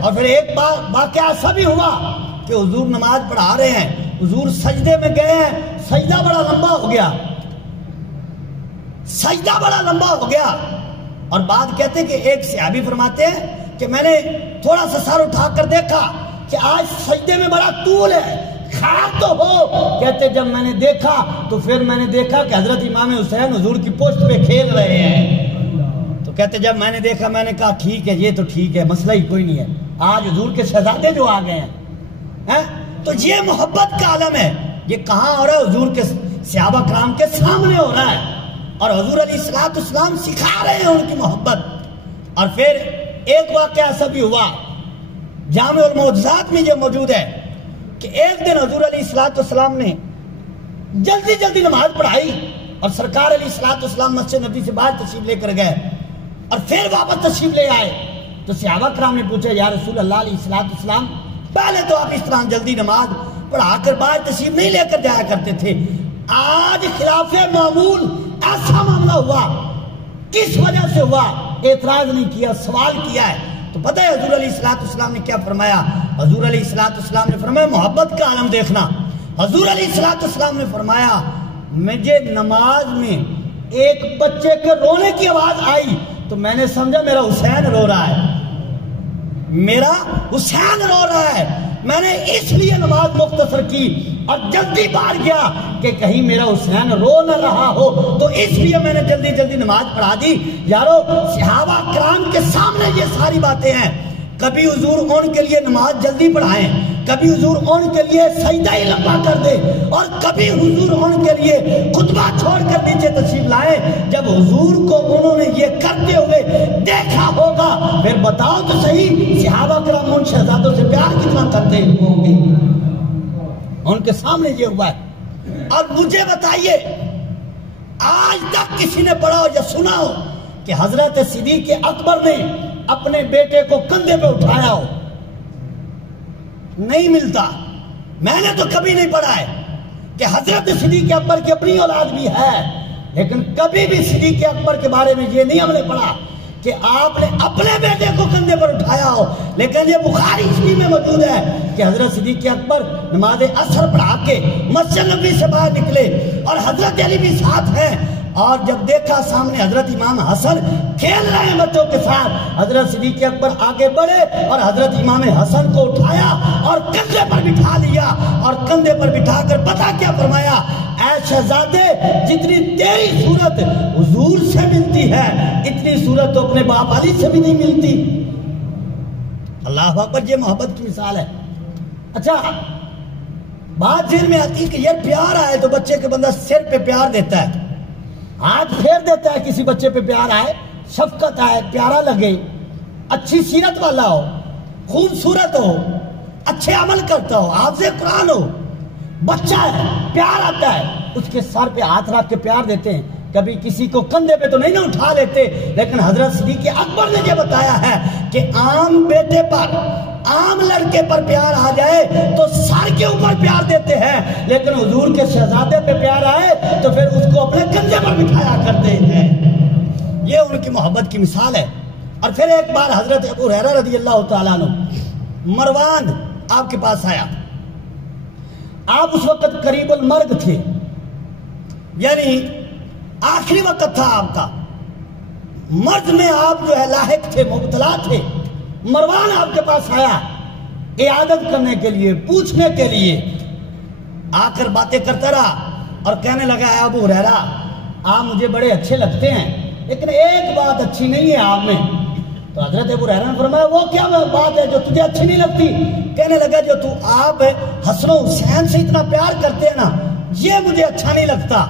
اور پھر ایک واقعہ ایسا بھی ہوا کہ حضور نماز پڑھا رہے ہیں، حضور سجدے میں گئے ہیں، سجدہ بڑا لمبا ہو گیا، سجدہ بڑا لمبا ہو گیا. اور بات کہتے ہیں کہ ایک صحابی فرماتے ہیں کہ میں نے تھوڑا سا سر اٹھا کر دیکھا کہ آج سجدے میں بڑا طول ہے، خیر تو ہو. کہتے جب میں نے دیکھا تو پھر میں نے دیکھا کہ حضرت امام حسین حضور کی پشت پہ کھیل رہے ہیں. تو کہتے جب میں نے دیکھا میں نے کہا ٹھیک ہے، یہ تو ٹھیک ہے، مسئلہ ہی کوئی نہیں ہے. آج حضور کے شہزادے جو آ گئے ہیں تو یہ محبت کا عالم ہے. یہ کہاں ہو رہا ہے؟ حضور کے صحابہ کرام کے سامنے ہو رہا ہے اور حضور علیہ السلام سکھا رہے ہیں ان کی محبت. اور پھر ایک واقعہ ایسا بھی ہوا، جامع المعجزات میں یہ موجود ہے کہ ایک دن حضور علیہ السلام نے جلدی جلدی نماز پڑھائی اور سرکار علیہ السلام مسجد نبی سے باہر تشریف لے کر گئے اور پھر واپس تشریف لے آئے. تو صحابہ کرام نے پوچھا یا رسول اللہ علیہ السلام، پہلے تو آپ اس طرح جلدی نماز پڑھا کر باہر تشریف نہیں لے کر جایا کرتے تھے، آج خلاف معمول ایسا معاملہ ہوا، کس وجہ سے ہوا؟ اعتراض نہیں کیا، سوال کیا ہے. تو پتہ ہے حضور علیہ السلام نے کیا فرمایا؟ حضور علیہ السلام نے فرمایا محبت کا عالم دیکھنا. حضور علیہ السلام نے فرمایا مجھے نماز میں ایک بچے کے رونے کی آواز آئی تو میں نے سمجھا میرا حسین رو رہا ہے، میرا حسین رو رہا ہے. میں نے اس لیے نماز مختصر کی اور جلدی باہر گیا کہ کہیں میرا حسین رو نہ رہا ہو، تو اس لیے میں نے جلدی جلدی نماز پڑھا دی. یارو، صحابہ کرام کے سامنے یہ ساری باتیں ہیں. کبھی حضور ان کے لیے نماز جلدی پڑھائیں، کبھی حضور ان کے لیے سجدہ ہی لمبا کر دے، اور کبھی حضور ان کے لیے خطبہ چھوڑ کر نیچے تشریف لائے. جب حضور کو انہوں نے یہ کرتے ہوئے دیکھا ہوگا پھر بتاؤ تو صحیح صحابہ کرام ان شہزادوں سے پیار کتنا کرتے ہوں گے؟ ان کے سامنے یہ ہوا ہے. اور مجھے بتائیے آج تک کسی نے پڑھا ہو یا سنا ہو کہ حضرت صدیق اکبر نے اپنے بیٹے کو کندھے پہ اٹھایا ہو؟ نہیں ملتا. میں نے تو کبھی نہیں پڑھا ہے کہ حضرت صدیق اکبر کی اپنی اولاد بھی ہے، لیکن کبھی بھی صدیق اکبر کے بارے میں یہ نہیں ہم نے پڑھا کہ آپ نے اپنے بیٹے کو کندھے پر اٹھایا ہو. لیکن یہ بخاری شریف میں موجود ہے کہ حضرت صدیق اکبر نماز عصر پڑھا کے مسجد نبوی سے باہر نکلے اور حضرت علی بھی ساتھ ہیں، اور جب دیکھا سامنے حضرت امام حسن کھیل رہے ہیں بچوں کے ساتھ، حضرت صدیق اکبر آگے بڑھے اور حضرت امام حسن کو اٹھایا اور کندھے پر بٹھا لیا، اور کندھے پر بٹھا کر پتہ کیا فرمایا؟ اے شہزادے، جتنی تیری صورت حضور سے ملتی ہے اتنی صورت تو اپنے باپ علی سے بھی نہیں ملتی. اللہ اکبر، یہ محبت کی مثال ہے. اچھا، بات ذہن میں آتی ہے کہ یہ پیار آئے تو بچے کے بندہ سر پہ پیار دیتا ہے، ہاتھ پھیر دیتا ہے کسی بچے پہ پیار آئے، شفقت آئے، پیارا لگے، اچھی سیرت والا ہو، خوبصورت ہو، اچھے عمل کرتا ہو، حافظ قرآن ہو، بچہ ہے، پیار آتا ہے، اس کے سر پہ ہاتھ رکھ کے پیار دیتے ہیں. کبھی کسی کو کندھے پہ تو نہیں نہ اٹھا لیتے، لیکن حضرت صدیق اکبر نے یہ بتایا ہے کہ عام بیٹے پر عام لڑکے پر پیار آ جائے تو سر کے اوپر پیار دیتے ہیں، لیکن حضور کے شہزادے پہ پیار آئے تو پھر اس کو اپنے کندھے پر بٹھایا کرتے ہیں۔ یہ ان کی محبت کی مثال ہے۔ اور پھر ایک بار حضرت ابو ہریرہ رضی اللہ تعالیٰ عنہ، مروان آپ کے پاس آیا، آپ اس وقت قریب المرگ تھے، یعنی آخری وقت تھا آپ کا، مرض میں آپ جو ہے لاحق تھے، مبتلا تھے۔ مروان آپ کے پاس آیا عیادت کرنے کے لیے، پوچھنے کے لیے، آ کر باتیں کرتا رہا اور کہنے لگا اے ابو ہریرہ آپ مجھے بڑے اچھے لگتے ہیں، لیکن ایک بات اچھی نہیں ہے آپ میں۔ تو حضرت ابو ہریرہ نے فرمایا وہ کیا بات ہے جو تجھے اچھی نہیں لگتی؟ کہنے لگا جو تو آپ حسن و حسین سے اتنا پیار کرتے ہیں نا، یہ مجھے اچھا نہیں لگتا۔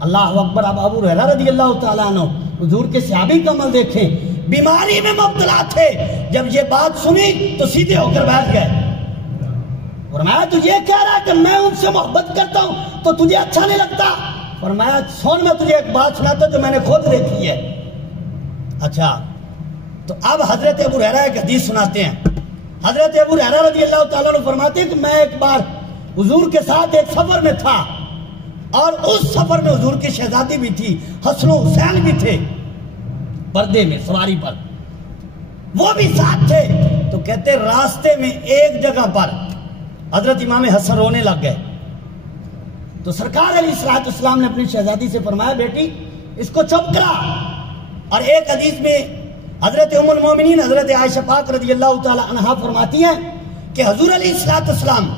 اللہ اکبر۔ اب ابو ہریرہ رضی اللہ تعالیٰ عنہ حضور کے صحابی کا عمل دیکھیں، بیماری میں مبتلا تھے، جب یہ بات سنی تو سیدھے ہو کر بیٹھ گئے۔ فرمایا تو یہ کہہ رہا ہے کہ میں ان سے محبت کرتا ہوں تو تجھے اچھا نہیں لگتا؟ فرمایا سن میں تجھے ایک بات سناتا جو میں نے خود دیکھی ہے۔ اچھا، تو اب حضرت ابو ہریرہ ایک حدیث سناتے ہیں۔ حضرت ابو ہریرہ رضی اللہ تعالیٰ عنہ فرماتے ہیں کہ میں ایک بار حضور کے ساتھ ایک سفر میں تھا، اور اس سفر میں حضور کی شہزادی بھی تھی، حسن و حسین بھی تھے، پردے میں سواری پر، وہ بھی ساتھ تھے۔ تو کہتے راستے میں ایک جگہ پر حضرت امام حسن رونے لگ گئے، تو سرکار علیہ الصلوۃ والسلام نے اپنی شہزادی سے فرمایا بیٹی اس کو چپ کرا۔ اور ایک حدیث میں حضرت ام المومنین حضرت عائشہ پاک رضی اللہ تعالی عنہا فرماتی ہیں کہ حضور علیہ الصلوۃ والسلام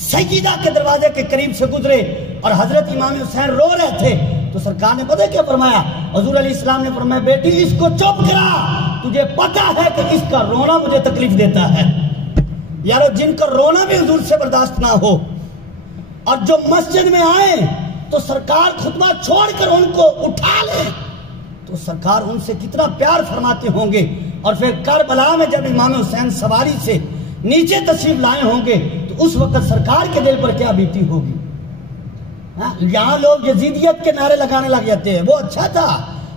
سیدہ کے دروازے کے قریب سے گزرے اور حضرت امام حسین رو رہے تھے، تو سرکار نے پتہ کیا فرمایا؟ حضور علیہ السلام نے فرمایا بیٹی اس کو چپ کرا، تجھے پتہ ہے کہ اس کا رونا مجھے تکلیف دیتا ہے۔ یارو جن کا رونا بھی حضور سے برداشت نہ ہو اور جو مسجد میں آئیں تو سرکار خطبہ چھوڑ کر ان کو اٹھا لیں تو سرکار ان سے کتنا پیار فرماتے ہوں گے، اور پھر کربلا میں جب امام حسین سواری سے نیچے تشریف لائے ہوں گے تو اس وقت سرکار کے دل پر کیا بیتی ہوگی۔ یہاں لوگ یزیدیت کے نعرے لگانے لگ جاتے ہیں، وہ اچھا تھا،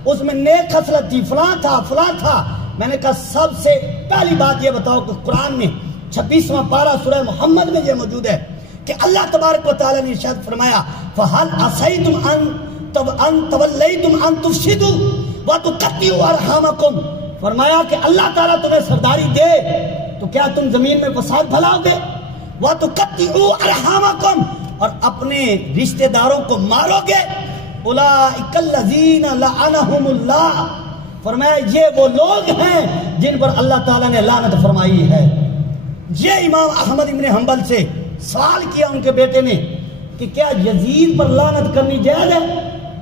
اس میں نیک خصلت تھی، فلاں تھا فلاں تھا۔ میں نے کہا سب سے پہلی بات یہ بتاؤ کہ قرآن میں 26واں پارہ سورہ محمد میں یہ موجود ہے کہ اللہ تبارک و تعالیٰ نے ارشاد فرمایا فَهَلْ عَصَيْتُمْ أَن تَوَلَّيْتُمْ أَن تُفْسِدُوا وَتُقَطِّعُوا أَرْحَامَكُمْ۔ فرمایا کہ اللہ تعالیٰ تمہیں سرداری دے تو کیا تم زمین میں فساد پھیلاؤ گے؟ وَتُقَطِّعُوا أَرْحَامَكُمْ، اور اپنے رشتہ داروں کو مارو گے۔ اولئک الذین لعنہم اللہ، فرمایا یہ وہ لوگ ہیں جن پر اللہ تعالیٰ نے لعنت فرمائی ہے۔ یہ امام احمد ابن حنبل سے سوال کیا ان کے بیٹے نے کہ کیا یزید پر لعنت کرنی جائز ہے؟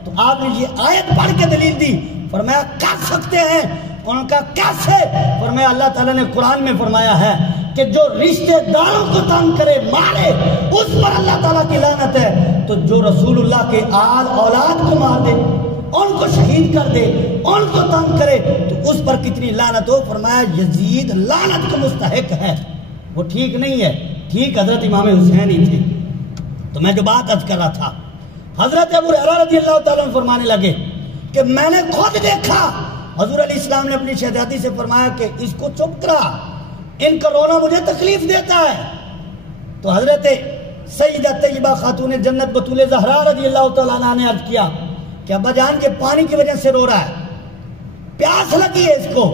تو آپ نے یہ آیت پڑھ کے دلیل دی، فرمایا کر سکتے ہیں۔ ان کا کیسے؟ فرمایا اللہ تعالیٰ نے قرآن میں فرمایا ہے کہ جو رشتہ داروں کو تنگ کرے مارے اس پر اللہ تعالیٰ کی لعنت ہے، تو جو رسول اللہ کے آل اولاد کو مار دے، ان کو شہید کر دے، ان کو تنگ کرے تو اس پر کتنی لعنت ہو۔ فرمایا یزید لعنت کو مستحق ہے، وہ ٹھیک نہیں ہے، ٹھیک حضرت امام حسین ہی تھے۔ تو میں جو بات عرض کر رہا تھا، حضرت ابو ہریرہ رضی اللہ تعالیٰ عنہ فرمانے لگے کہ میں نے خود دیکھا، حضور علیہ السلام نے اپنی شہزادی سے فرمایا کہ اس کو چپ کرا، ان کا رونا مجھے تکلیف دیتا ہے۔ تو حضرت سیدہ طیبہ خاتون جنت بطول زہرا رضی اللہ تعالیٰ عنہ نے عرض کیا کہ ابا جان یہ پانی کی وجہ سے رو رہا ہے، پیاس لگی ہے اس کو۔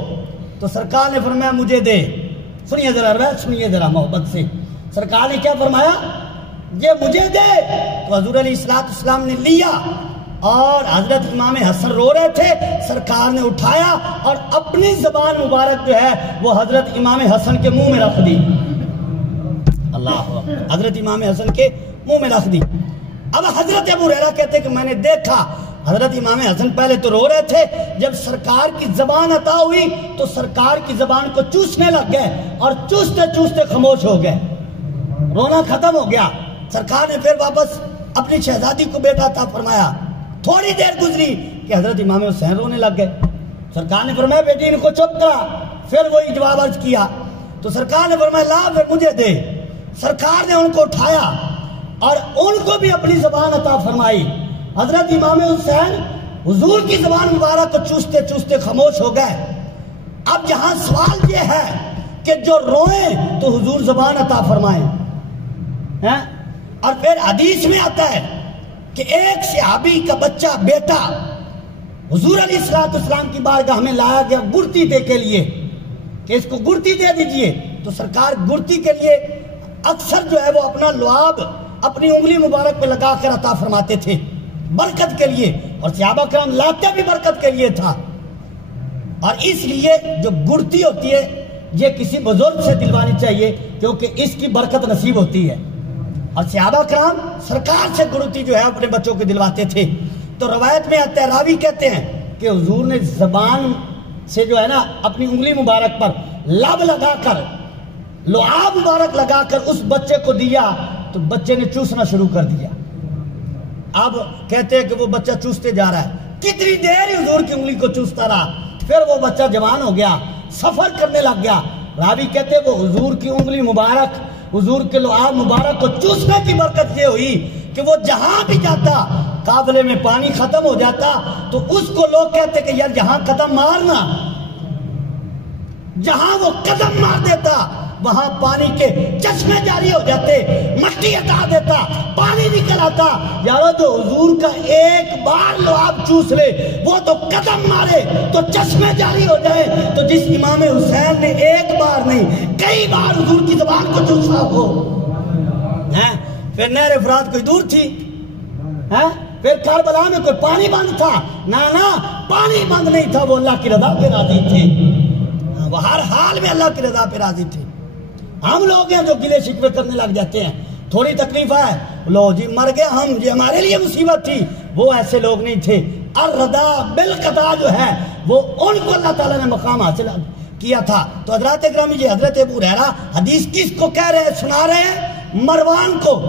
تو سرکار نے فرمایا مجھے دے۔ سنیے ذرا روایت سنیے ذرا محبت سے، سرکار نے کیا فرمایا؟ یہ مجھے دے۔ تو حضور علیہ السلام نے لیا، اور حضرت امام حسن رو رہے تھے، سرکار نے اٹھایا اور اپنی زبان مبارک جو ہے وہ حضرت امام حسن کے منہ میں رکھ دی۔ اللہ حضرت امام حسن کے منہ میں رکھ دی۔ اب حضرت ابو ہریرہ کہتے کہ میں نے دیکھا حضرت امام حسن پہلے تو رو رہے تھے، جب سرکار کی زبان عطا ہوئی تو سرکار کی زبان کو چوسنے لگ گئے اور چوستے چوستے خاموش ہو گئے، رونا ختم ہو گیا۔ سرکار نے پھر واپس اپنی شہزادی کو بیٹا عطا فرمایا۔ تھوڑی دیر گزری کہ حضرت امام حسین رونے لگ گئے۔ سرکار نے فرمایا بیٹی ان کو چپ کرا، پھر وہی جواب عرض کیا۔ تو سرکار نے فرمایا لا پھر مجھے دے۔ سرکار نے ان کو اٹھایا اور ان کو بھی اپنی زبان عطا فرمائی۔ حضرت امام حسین حضور کی زبان مبارک کو چوستے چوستے خاموش ہو گئے۔ اب یہاں سوال یہ ہے کہ جو روئیں تو حضور زبان عطا فرمائیں. اور پھر حدیث میں آتا ہے کہ ایک صحابی کا بچہ بیٹا حضور علیہ السلام کی بارگاہ میں لایا گیا گڑتی دے کے لیے کہ اس کو گڑتی دے دیجئے. تو سرکار گڑتی کے لیے اکثر جو ہے وہ اپنا لعاب اپنی انگلی مبارک پہ لگا کر عطا فرماتے تھے برکت کے لیے, اور صحابہ کرام لاتے بھی برکت کے لیے تھا. اور اس لیے جو گڑتی ہوتی ہے یہ کسی بزرگ سے دلوانی چاہیے کیونکہ اس کی برکت نصیب ہوتی ہے. اور صحابہ کرام سرکار سے گڑتی جو ہے اپنے بچوں کو دلواتے تھے. تو روایت میں آتا ہے, راوی کہتے ہیں کہ حضور نے زبان سے جو ہے نا اپنی انگلی مبارک پر لب لگا کر لعاب مبارک لگا کر اس بچے کو دیا تو بچے نے چوسنا شروع کر دیا. اب کہتے ہیں کہ وہ بچہ چوستے جا رہا ہے, کتنی دیر حضور کی انگلی کو چوستا رہا, پھر وہ بچہ جوان ہو گیا, سفر کرنے لگ گیا. راوی کہتے ہیں وہ حضور کی انگلی مبارک, حضور کے لعاب مبارک کو چوسنے کی برکت یہ ہوئی کہ وہ جہاں بھی جاتا قافلے میں پانی ختم ہو جاتا تو اس کو لوگ کہتے کہ یار جہاں قدم مارنا, جہاں وہ قدم مار دیتا وہاں پانی کے چشمے جاری ہو جاتے, مٹی ہٹا دیتا, پانی نکل آتا. یارو جو حضور کا ایک بار لعاب چوس لے وہ تو قدم مارے تو چشمے جاری ہو جائے. تو جس امام حسین نے ایک بار نہیں کئی بار حضور کی زبان کو چوسا ہو, پھر نہر فرات کوئی دور تھی, پھر کربلا میں کوئی پانی بند تھا, نہ پانی بند نہیں تھا, وہ اللہ کی رضا پہ راضی تھے, وہ ہر حال میں اللہ کی رضا پہ راضی تھے. ہم لوگ ہیں جو گلے شکوے کرنے لگ جاتے ہیں, تھوڑی تکلیف ہے لو جی مر گئے ہم, یہ ہمارے لیے مصیبت تھی. وہ ایسے لوگ نہیں تھے. الرضا بالقضاء جو ہے وہ ان کو اللہ تعالیٰ نے مقام حاصل کیا تھا. تو حضرات اکرامی جی, حضرت ابو ہریرہ حدیث کس کو کہہ رہے ہیں, سنا رہے ہیں مروان کو,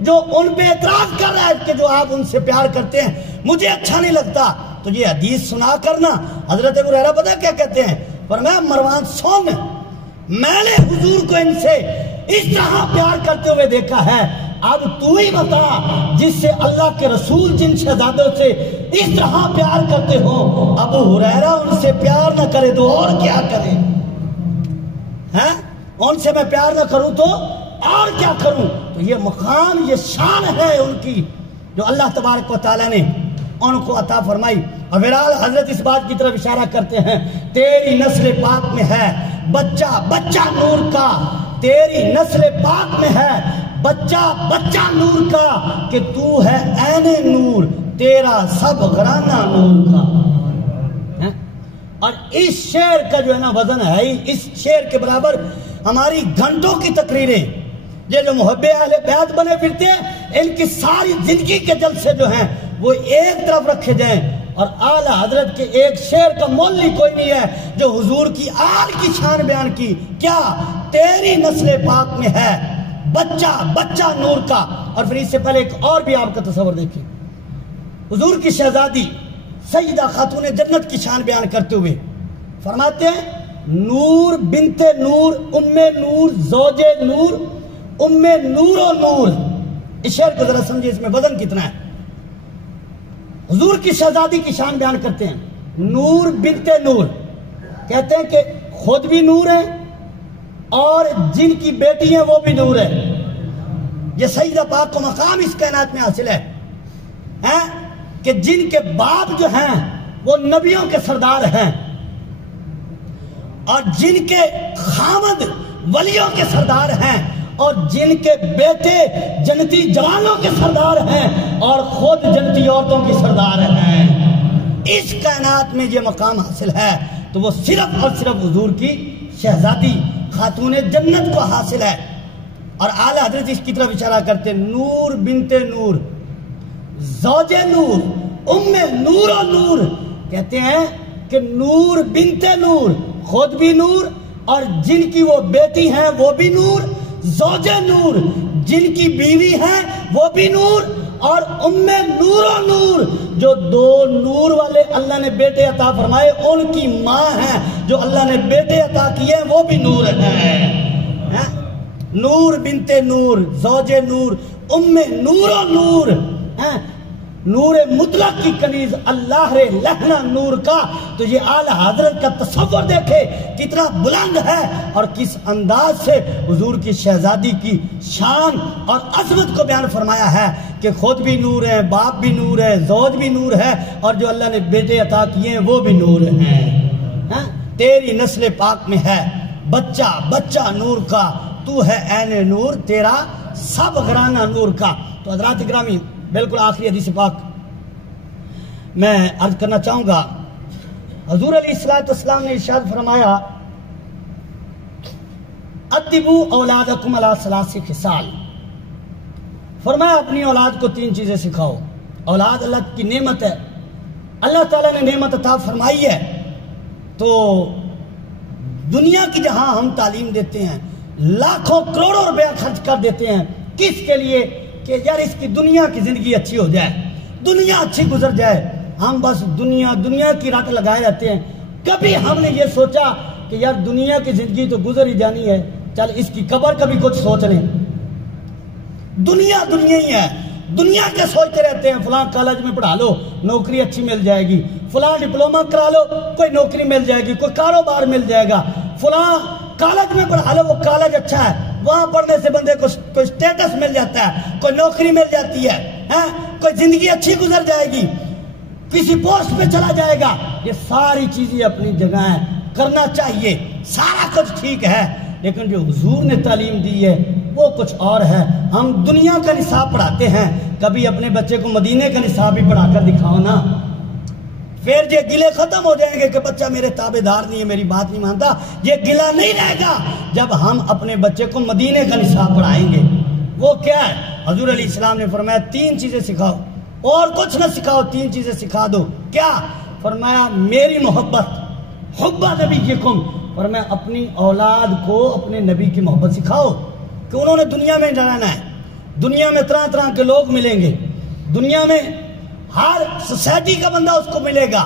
جو ان پہ اعتراض کر رہا ہے کہ جو آپ ان سے پیار کرتے ہیں مجھے اچھا نہیں لگتا. تو یہ حدیث سنا کرنا حضرت ابو ہریرہ پتہ کیا کہتے ہیں, فرمایا مروان سن, میں نے حضور کو ان سے اس طرح پیار کرتے ہوئے دیکھا ہے, اب تو ہی بتا جس سے اللہ کے رسول جن شہزادوں سے اس طرح پیار کرتے ہو, ابو ہریرہ ان سے پیار نہ کرے تو اور کیا کرے, ان سے میں پیار نہ کروں تو اور کیا کروں. تو یہ مقام, یہ شان ہے ان کی جو اللہ تبارک و تعالیٰ نے ان کو عطا فرمائی. اور بہرحال حضرت اس بات کی طرف اشارہ کرتے ہیں, تیری نسل پاک میں ہے بچہ نور کا, تیری نسل پاک میں ہے بچہ نور کا, کہ تو ہے عین نور, تیرا سب گھرانہ نور کا. اور اس شعر کا جو ہے نا وزن ہے, اس شعر کے برابر ہماری گھنٹوں کی تقریریں, یہ جو محب اہل بیت بنے پھرتے ہیں ان کی ساری زندگی کے جلسے جو ہیں وہ ایک طرف رکھے جائیں, اور اعلیٰ حضرت کے ایک شعر کا مول ہی کوئی نہیں ہے جو حضور کی آل کی شان بیان کی. کیا تیری نسل پاک میں ہے بچہ نور کا. اور پھر اس سے پہلے ایک اور بھی آپ کا تصور دیکھیں, حضور کی شہزادی سیدہ خاتون جنت کی شان بیان کرتے ہوئے فرماتے ہیں, نور بنت نور ام نور زوج نور ام نور و نور. اس شعر کو ذرا سمجھے, اس میں وزن کتنا ہے. حضور کی شہزادی کی شان بیان کرتے ہیں, نور بنت نور, کہتے ہیں کہ خود بھی نور ہے اور جن کی بیٹی ہیں وہ بھی نور ہے. یہ سیدہ پاک کو مقام اس کائنات میں حاصل ہے کہ جن کے باپ جو ہیں وہ نبیوں کے سردار ہیں, اور جن کے خامد ولیوں کے سردار ہیں, اور جن کے بیٹے جنتی جوانوں کے سردار ہیں, اور خود جنتی عورتوں کی سردار ہیں. اس کائنات میں یہ مقام حاصل ہے تو وہ صرف اور صرف حضور کی شہزادی خاتون جنت کو حاصل ہے. اور اعلیٰ حضرت اس کی طرف اشارہ کرتے ہیں, نور بنت نور زوج نور ام نور و نور, کہتے ہیں کہ نور بنت نور خود بھی نور, اور جن کی وہ بیٹی ہیں وہ بھی نور, زوج نور جن کی بیوی ہیں وہ بھی نور, اور ام نور و نور جو دو نور والے اللہ نے بیٹے عطا فرمائے ان کی ماں ہیں جو اللہ نے بیٹے عطا کیے وہ بھی نور ہیں. نور بنت نور زوج نور ام نور و نور. نور مطلق کی کنیز اللہ رے لہنا نور کا، تو یہ اعلی حضرت کا تصور دیکھے کتنا بلند ہے اور کس انداز سے حضور کی شہزادی کی شان اور عظمت کو بیان فرمایا ہے کہ خود بھی نور ہے، باپ بھی نور ہے، زوج بھی نور ہے، اور جو اللہ نے بیٹے عطا کیے ہیں وہ بھی نور ہیں۔ تیری نسل پاک میں ہے بچہ بچہ نور کا، تو ہے عین نور، تیرا سب گھرانہ نور کا۔ تو حضرات گرامی، بالکل آخری حدیث پاک میں عرض کرنا چاہوں گا۔ حضور علیہ السلام نے ارشاد فرمایا، ادبوا اولادکم علی ثلاث خصال، فرمایا اپنی اولاد کو 3 چیزیں سکھاؤ۔ اولاد اللہ کی نعمت ہے، اللہ تعالیٰ نے نعمت عطا فرمائی ہے، تو دنیا کی جہاں ہم تعلیم دیتے ہیں، لاکھوں کروڑوں روپیہ خرچ کر دیتے ہیں، کس کے لیے؟ کہ یار اس کی دنیا کی زندگی اچھی ہو جائے، دنیا اچھی گزر جائے۔ ہم بس دنیا کی رٹ لگائے رہتے ہیں، کبھی ہم نے یہ سوچا کہ یار دنیا کی زندگی تو گزر ہی جانی ہے، چل اس کی قبر کا بھی کچھ سوچ لیں۔ دنیا ہی ہے، دنیا کے سوچتے رہتے ہیں، فلاں کالج میں پڑھا لو نوکری اچھی مل جائے گی، فلاں ڈپلومہ کرا لو کوئی نوکری مل جائے گی، کوئی کاروبار مل جائے گا، فلاں کالج میں پڑھا لو وہ کالج اچھا ہے، وہاں پڑھنے سے بندے کو کوئی سٹیٹس مل جاتا ہے، کوئی نوکری مل جاتی ہے، کوئی زندگی اچھی گزر جائے گی، کسی پوسٹ پہ چلا جائے گا۔ یہ ساری چیزیں اپنی جگہ ہیں، کرنا چاہیے، سارا کچھ ٹھیک ہے، لیکن جو حضور نے تعلیم دی ہے وہ کچھ اور ہے۔ ہم دنیا کا نصاب پڑھاتے ہیں، کبھی اپنے بچے کو مدینے کا نصاب بھی پڑھا کر دکھاؤ نا، پھر یہ گلے ختم ہو جائیں گے کہ بچہ میرے تابع دار نہیں ہے، میری بات نہیں مانتا۔ یہ گلہ نہیں رہے گا جب ہم اپنے بچے کو مدینے کا نصاب پڑھائیں گے۔ وہ کیا ہے؟ حضور علیہ السلام نے فرمایا 3 چیزیں سکھاؤ، اور کچھ نہ سکھاؤ، 3 چیزیں سکھا دو۔ کیا؟ فرمایا میری محبت، حب نبیکم، فرمایا اپنی اولاد کو اپنے نبی کی محبت سکھاؤ، کہ انہوں نے دنیا میں رہنا ہے، دنیا میں طرح طرح کے لوگ ملیں گے، دنیا میں ہر سوسائٹی کا بندہ اس کو ملے گا،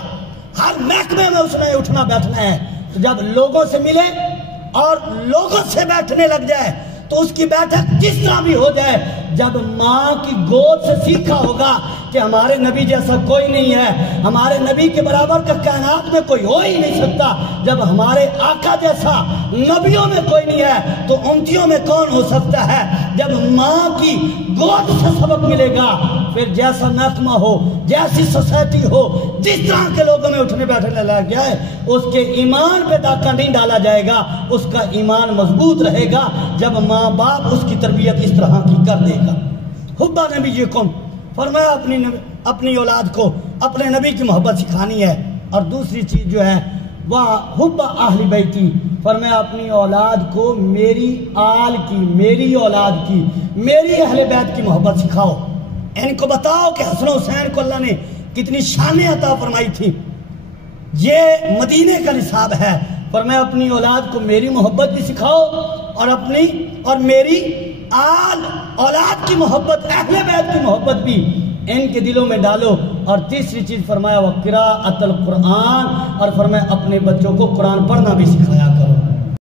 ہر محکمے میں اس نے اٹھنا بیٹھنا ہے، تو جب لوگوں سے ملے اور لوگوں سے بیٹھنے لگ جائے تو اس کی بیٹھک جس طرح بھی ہو جائے، جب ماں کی گود سے سیکھا ہوگا کہ ہمارے نبی جیسا کوئی نہیں ہے، ہمارے نبی کے برابر کا کائنات میں کوئی ہو ہی نہیں سکتا، جب ہمارے آقا جیسا نبیوں میں کوئی نہیں ہے تو امتیوں میں کون ہو سکتا ہے؟ جب ماں کی گود سے سبق ملے گا، پھر جیسا محکمہ ہو، جیسی سوسائٹی ہو، جس طرح کے لوگوں میں اٹھنے بیٹھنے لگ جائے، اس کے ایمان پہ ڈاکہ نہیں ڈالا جائے گا، اس کا ایمان مضبوط رہے گا جب ماں باپ اس کی تربیت اس طرح کی کر دے گا۔ حب نبیکم، فرمایا اپنی اولاد کو اپنے نبی کی محبت سکھانی ہے۔ اور دوسری چیز جو ہے وہ حب اہل بیتی، فرمایا اپنی اولاد کو میری آل کی، میری اولاد کی، میری اہل بیت کی محبت سکھاؤ۔ ان کو بتاؤ کہ حسن و حسین کو اللہ نے کتنی شانیں عطا فرمائی تھی، یہ مدینے کا نصاب ہے۔ فرمایا اپنی اولاد کو میری محبت بھی سکھاؤ، اور میری آل اولاد کی محبت، اہل بیت کی محبت بھی ان کے دلوں میں ڈالو۔ اور تیسری چیز فرمایا وقراءۃ القرآن، اور فرمایا اپنے بچوں کو قرآن پڑھنا بھی سکھایا۔